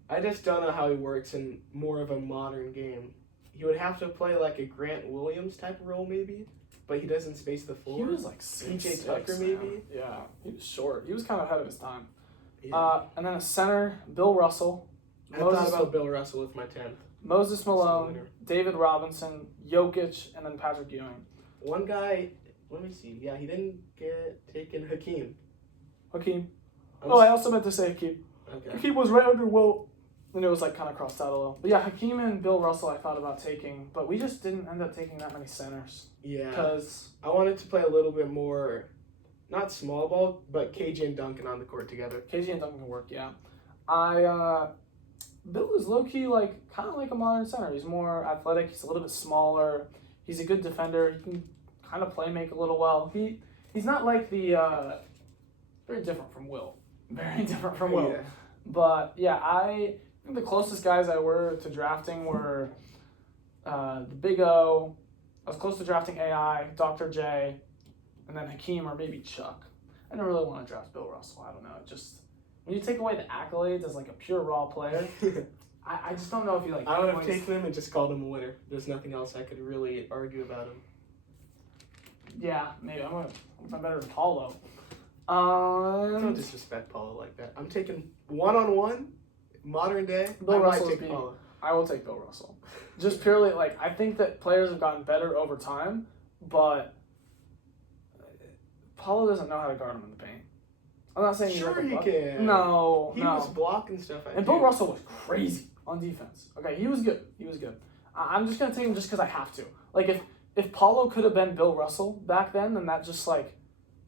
I just don't know how he works in more of a modern game. He would have to play like a Grant Williams type of role maybe, but he doesn't space the floor. He was like PJ 6'6", Tucker man. maybe. Yeah, he was short. He was kind of ahead of his time. Yeah. And then a center, Bill Russell. I thought about Bill Russell with my 10th. Moses Malone, David Robinson, Jokic, and then Patrick Ewing. One guy, let me see. Yeah, he didn't get taken. Hakeem. I also meant to say Hakeem. Okay. Hakeem was right under Wilt, and it was like kind of crossed out a little. But yeah, Hakeem and Bill Russell I thought about taking, but we just didn't end up taking that many centers. Yeah. Because I wanted to play a little bit more, not small ball, but KJ and Duncan on the court together. KJ and Duncan can work, yeah. Bill is low-key like kind of like a modern center. He's more athletic. He's a little bit smaller. He's a good defender. He can kind of play make a little well. He's not like the very different from Will. Very different from Will. Yeah. But yeah, I think the closest guys I were to drafting were the Big O. I was close to drafting AI, Dr. J, and then Hakeem or maybe Chuck. I didn't really want to draft Bill Russell. I don't know. It just when you take away the accolades as like a pure raw player, I just don't know if you like. I would have taken him and just called him a winner. There's nothing else I could really argue about him. Yeah, maybe I'm better than Paulo. Don't disrespect Paulo like that. I'm taking one-on-one, modern day. Bill I Russell's might take being- Paulo. I will take Bill Russell. Just purely like I think that players have gotten better over time, but Paulo doesn't know how to guard him in the paint. I'm not saying Sure he's like he a can. No, He no. was blocking stuff. And Bill Russell was crazy on defense. Okay, he was good. I'm just gonna take him just because I have to. Like if Paulo could have been Bill Russell back then that just like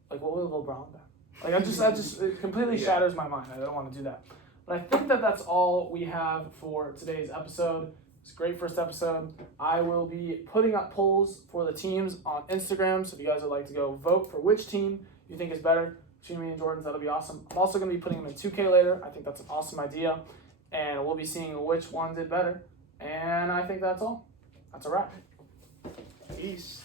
what would LeBron been? Like that just it completely shatters my mind. I don't want to do that. But I think that's all we have for today's episode. It's a great first episode. I will be putting up polls for the teams on Instagram. So if you guys would like to go vote for which team you think is better between me and Jordan's, that'll be awesome. I'm also going to be putting them in 2K later. I think that's an awesome idea. And we'll be seeing which one did better. And I think that's all. That's a wrap. Peace.